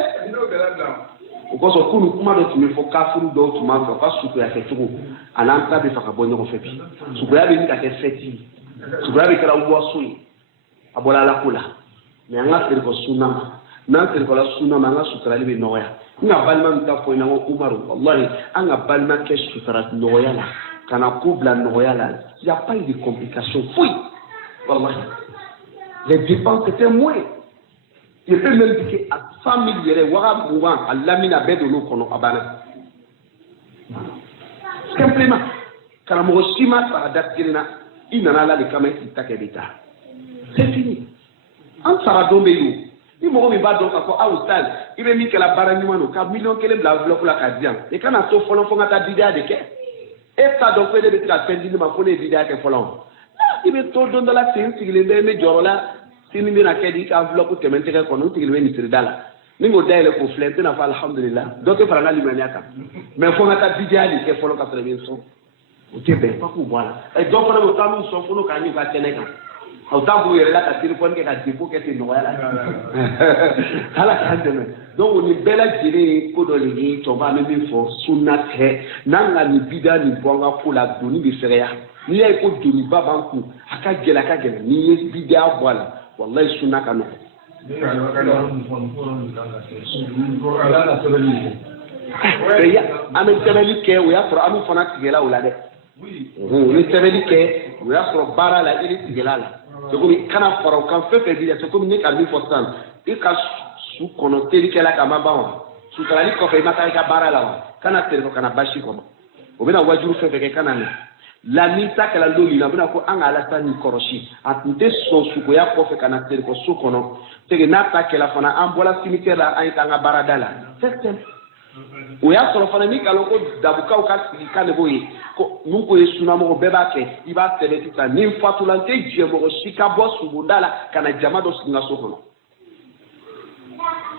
o kosɔn kunu kuma dɔ tun bɛ fɔ kafuru dɔw tun b'a fɛ u ka sukoya kɛ cogo a n'an ta bɛ fɛ ka bɔ ɲɔgɔn fɛ bi sukoya bɛ ɲini ka kɛ fɛti sukoya bɛ kɛra waso ye a bɔra ala ko la mɛ an ka serikɔ sunna ma n'an serikɔla sunna ma an ka suturali bɛ nɔgɔya n ka balima min ta fɔ in na ko umaru walahi an ka balima kɛ sutura nɔgɔya la. Kana ko bila nɔgɔya la il y a pas eu de complications foyi wallahi les dépenses étaient moins il peut même dire que à 100 000 yɛrɛ waga mugan a lamina bɛɛ don n'o kɔnɔ a banna simplement karamɔgɔ si ma sara da kelen na i nana ala de kama i k'i ta kɛ bɛ taa c'est fini an sara don bɛ yen ni mɔgɔ min b'a dɔn k'a fɔ aw sali i bɛ min kɛla baara ɲuman don ka miliyɔn 1 bila enveloppe la k'a di yan i kana to fɔlɔ fɔ n ka taa bidiya de kɛ. E t'a dɔn ko ne bɛ se ka fɛn di ne ma ko ne ye bidiya kɛ fɔlɔ i bɛ to don dɔ la ten sigilen bɛ ne jɔyɔrɔ la sini bɛna kɛ di ka enveloppe tɛmɛ n tɛgɛ kɔnɔ n sigilen bɛ misirida la ni k'o dayɛlɛ k'o filɛ n tɛna fɔ alhamdulilah dɔ tɛ fara n ka limaniya kan mais fo n ka taa bidiya de kɛ fɔlɔ ka sɔrɔ i bɛ n sɔn o tɛ bɛn fo k'u bɔ a la dɔ fana bɛ taa n'u sɔn fo n'o k'a ɲɛ ka kɛnɛ kan aw t'a b'u yɛrɛ la ka téléphone kɛ ka dépôt kɛ ten nɔgɔya la ala k'an dɛmɛ donc nin bɛɛ lajɛlen ye ko dɔ de ye tɔnba an bɛ min fɔ sunna tɛ n'an ka nin bida nin bɔ an ka ko la doni bɛ fɛgɛya n'i y'a ye ko doniba b'an kun a ka gɛlɛn n'i ye bidiya bɔ a la walayi sunna ka nɔgɔn. an bɛ sɛbɛnni kɛ o y'a sɔrɔ an fana tigɛla o la dɛ ni sɛbɛnni kɛ o y'a sɔrɔ baara la i ni tigɛla la. C'est comme kana fara o kan fɛn fɛn bi c'est comme ne ka min fɔ sisan i ka su kɔnɔ terikɛla ka ma ban wa suturali kɔfɛ i ma taa i ka baara la wa kana terikɛ kana basi kɔnɔ o bɛna wajuru fɛn fɛn kɛ kana mɛn la ni ta kɛla don min na o bɛna ko an ka ala ta ni kɔrɔsi a tun tɛ sɔn sukoya kɔfɛ ka na terikɛ so kɔnɔ c'est que n'a ta kɛla fana an bɔra cimetière la an ye taa an ka baarada la c'est simple o y'a sɔrɔ fana ni kalon ko dabukaw ka sigi kan de b'o ye ko n'u ko ye sunamɔgɔ bɛɛ b'a kɛ i b'a sɛbɛn sisan ni n fatula n tɛ jɛ mɔgɔ si ka bɔ subonda la ka na jama dɔ sigi n ka so kɔnɔ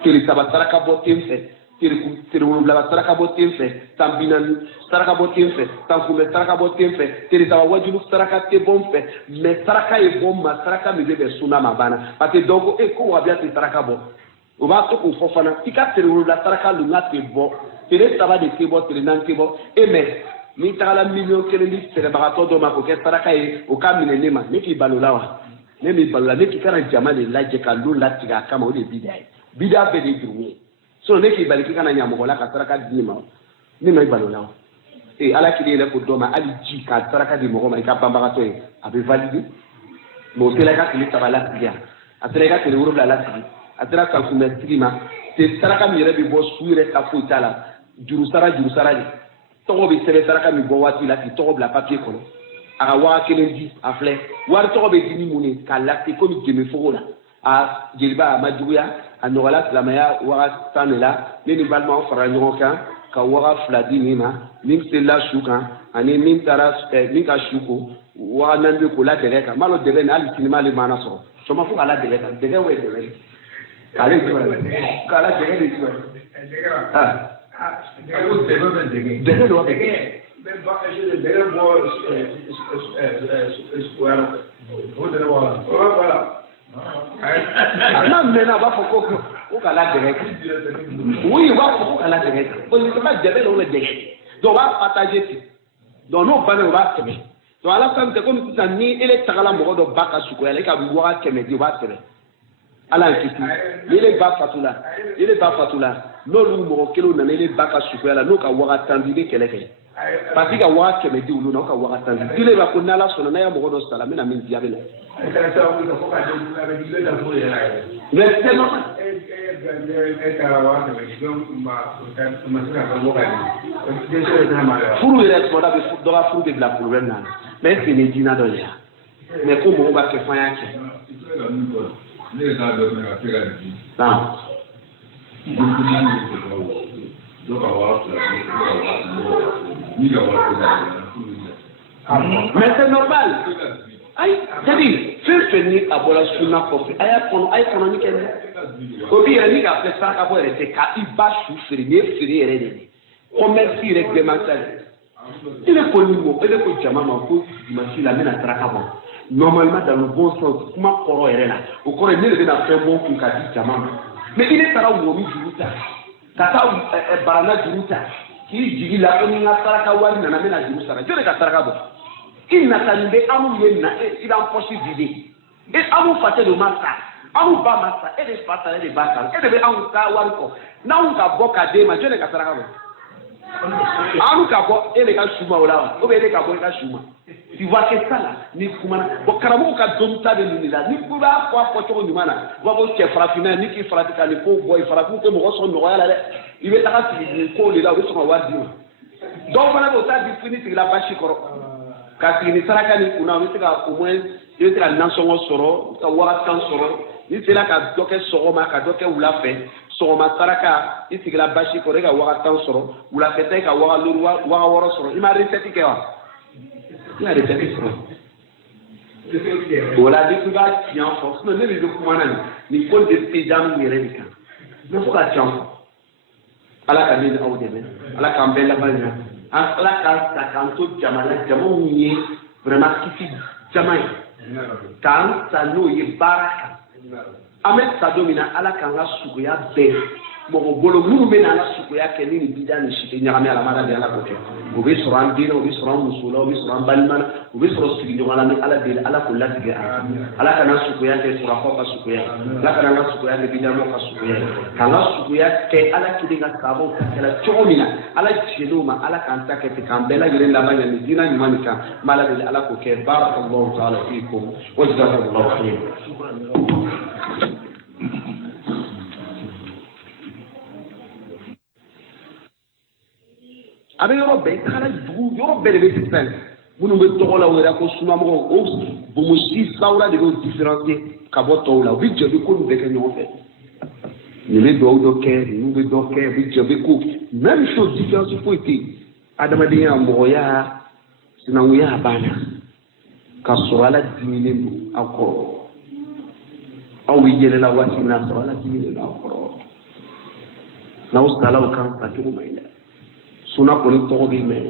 teri saba saraka bɔ ten fɛ teri wolonwula saraka bɔ ten fɛ tan bi naani saraka bɔ ten fɛ tan kunbɛn saraka bɔ ten fɛ teri saba wajulu saraka tɛ bɔ n fɛ mɛ saraka ye bɔ ma saraka min bɛ bɛn suna ma banna parce que dɔw ko ko wabiya tɛ saraka bɔ o b'a to k'o fɔ fana i ka teri wolonwula saraka lunga tɛ bɔ teri saba de tɛ bɔ teri naani tɛ bɔ mɛ n'i tagala miliyɔn kelen di sɛnɛbagatɔ dɔ ma k'o kɛ saraka ye o ka minɛ ne ma ne k'i balo la wa ne m'i balo la ne k'i kana jama de lajɛ ka lu latigɛ a kama o de ye bida ye bida bɛɛ de ye jurumi ye so ne k'i bali k'i kana ɲamɔgɔ la ka saraka di ne ma ne ma i balo la wa ala k'i yɛrɛ ko dɔ ma hali ji ka saraka di mɔgɔ ma i ka banbagatɔ ye a bɛ valide mɛ o sera i ka tile saba lasigi yan a sera i ka tile wolonwula lasigi a sera san kunbɛn sigi ma saraka min yɛrɛ bɛ bɔ su yɛrɛ ta foyi t'a la juru sara de tɔgɔ bɛ sɛbɛn saraka min bɔ waati la k'i tɔgɔ bila papiye kɔnɔ a ka 1000 di a filɛ wari tɔgɔ bɛ di ni mun ye k'a lase komi jɛmɛfogo la a jeliba a ma juguya a nɔgɔla silamɛya waga tan de la ne ni balimaw fara ɲɔgɔn kan ka waga 2 di nin ma min selila su kan ani min taara min ka su ko waga 4 bɛ k'o la dɛgɛ kan n b'a dɔn dɛgɛ nin hali sini m'ale maana sɔrɔ sɔma fo k'a la dɛgɛ kan dɛgɛ o ye dɛgɛ ye k'ale jumɛn k'a la dɛgɛ de jumɛn dɛgɛ de wa dɛgɛ n'a mɛnna a b'a fɔ ko k'a la dɛgɛ kan oui u b'a fɔ ko k'a la dɛgɛ kan parce que ma dɛgɛ dɔw bɛ dɛgɛ donc o b'a partager ten donc n'o banna o b'a tɛmɛ donc ala fɛn tɛ komi sisan ni ele tagala mɔgɔ dɔ ba ka sukoya la e ka waga 100 di o b'a tɛmɛ ala ye kisi ni ele ba fatula n'olu mɔgɔ kelenw nana ele ba ka sukoya la n'o ka waga 10 di i bɛ kɛlɛ kɛ parce que ka waga 100 di olu na o ka waga 10 di dile b'a ko n'ala sɔnna n'a ye mɔgɔ dɔ sara n bɛna min di a bɛ na mais c'est normal furu yɛrɛ tuma dɔ dɔ ka furu bɛ bila problème na mais est-ce que nin diina dɔ de ya mais ko mɔgɔw b'a kɛ f'an y'a kɛ ne t'a dɔn mɛ a tɛ ka di mais c'est normal ayi c'est-à-dire fɛn fɛn ni a bɔra sunna kɔfɛ a y'a kɔnɔ ni kɛ dɛ o bi yɛrɛ ni k'a fɛ saraka bɔ yɛrɛ tɛ ka i ba su feere ni ye feere yɛrɛ de ye commerce yɛrɛ gbɛman ta de e bɛ ko ni mɔ e bɛ ko jama ma ko dimanche la n bɛna saraka bɔ normalement dans le bon sens kuma kɔrɔ yɛrɛ la o kɔrɔ ye ne de bɛna fɛn bɔ kun ka di jama ma mais i ne taara wɔmi juru ta ka taa barana juru ta k'i jigi la ko ni n ka saraka wari nana n bɛna juru sara jɔn de ka saraka bɔ i nata nin bɛ anw ye na i b'an pɔsi vide e anw fa tɛ de ma sa anw ba ma sa e de fa sa e de ba sa e de bɛ anw ka wari kɔ n'anw ka bɔ ka d'e ma jɔn de ka saraka bɔ anw ka bɔ e de ka su ma o la wa ou bien e de ka bɔ e ka su ma tu vois que ça là ni kumana bon karamɔgɔ ka dɔnni ta bɛ nin de la ni i b'a fɔ a fɔcogo ɲuman na u b'a fɔ cɛ farafinna ni k'i farati ka nin ko bɔ i farafinw tɛ mɔgɔ sɔn nɔgɔya la dɛ i bɛ taga sigi nin ko de la u bɛ sɔn ka wari d'i ma dɔw fana bɛ o t'a di fini sigila basi kɔrɔ ka sigi ni saraka ni kunna u bɛ se ka au moins i bɛ se ka nasɔngɔ sɔrɔ ka waga 10 sɔrɔ n'i sera ka dɔ kɛ sɔgɔma ka dɔ kɛ wula fɛ sɔgɔma saraka i sigila basi kɔrɔ i ka waga 10 sɔrɔ wulafɛta i ka waga 6 sɔrɔ i ma recette kɛ wa i ma recette sɔrɔ o la ni b'a tiɲɛ fɔ sinon ne de bɛ kuma na nin ko de tɛ damu yɛrɛ de kan ne fo ka tiɲɛ fɔ ala ka ne ni aw dɛmɛ ala k'an bɛɛ laban ɲa ala k'an ta k'an to jama la jama min ye vraiment kisi jama ye k'an ta n'o ye baara kan an bɛ sa don min na ala k'an ka suguya bɛɛ mɔgɔ bolo minnu bɛ n'an ka suguya kɛ ni nin bida ni si tɛ ɲagami ala ma deli ala k'o kɛ o bɛ sɔrɔ an den na o bɛ sɔrɔ an muso la o bɛ sɔrɔ an balima na o bɛ sɔrɔ sigiɲɔgɔn la ni ala deli ala k'o latigɛ ala kana suguya kɛ surakaw ka suguya ala kana an ka suguya kɛ bidamaw ka suguya k'an ka suguya kɛ ala kelen ka sababu ka kɛra cogo min na ala jɛn'o ma ala k'an ta kɛ ten k'an bɛɛ lajɛlen laban ɲa nin diinɛ ɲuman nin kan n b'a ala deli ala k'o kɛ barakallahu ta'ala fiikum wa jazakumullahu khairan. a bɛ yɔrɔ bɛɛ tagala dugu yɔrɔ bɛɛ de bɛ sisan minnu bɛ tɔgɔ la o yɛrɛ ko sunamɔgɔw o bomosi sawura de bɛ différencier ka bɔ tɔw la u bɛ jɛ u bɛ ko nin bɛɛ kɛ ɲɔgɔn fɛ nin bɛ dugawu dɔ kɛ ninnu bɛ dɔ kɛ u bɛ jɛ u bɛ ko même chose différence foyi tɛ adamadenya mɔgɔya sinankunya banna ka sɔrɔ ala diminen don aw kɔrɔ aw bɛ yɛlɛla waati min na sɔrɔ ala diminen don aw kɔrɔ n'aw sala o kan sa cogo man ɲi dɛ suna kɔni tɔgɔ bɛ mɛn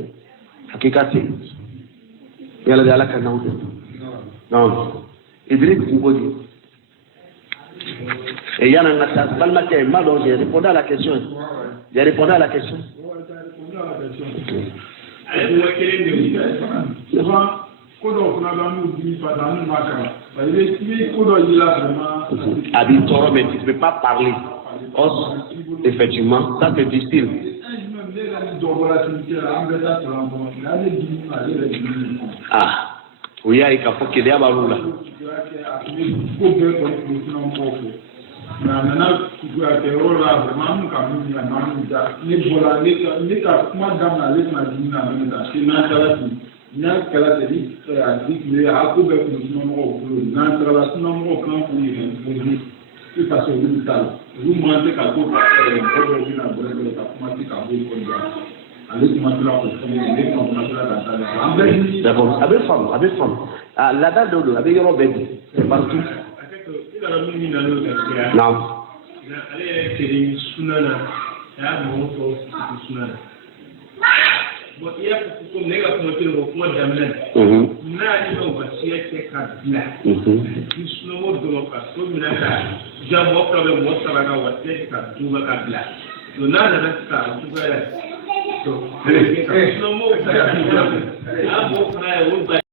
hakika tɛ yala de ala ka n'aw dɛmɛ non Idriss Ngodi et il y en a un balmatin malon j'ai répondu à la question j'ai répondu à la question Abi Toro, mais tu ne peux pas parler. Effectivement, ça c'est difficile. Ah, oui, il y a un peu de là. D'accord, avec femme. La date de avec Yoro Bedi, c'est partout. Non. Bon, il y a beaucoup de nègres qui ont été au point d'amener. N'a pas aussi été câblé. Ils sont morts de mon cas. Comme il a dit, j'ai un problème, moi, ça va avoir été câblé. Donc, là, il y a un cas, tu vois. Donc, ils sont morts, ça va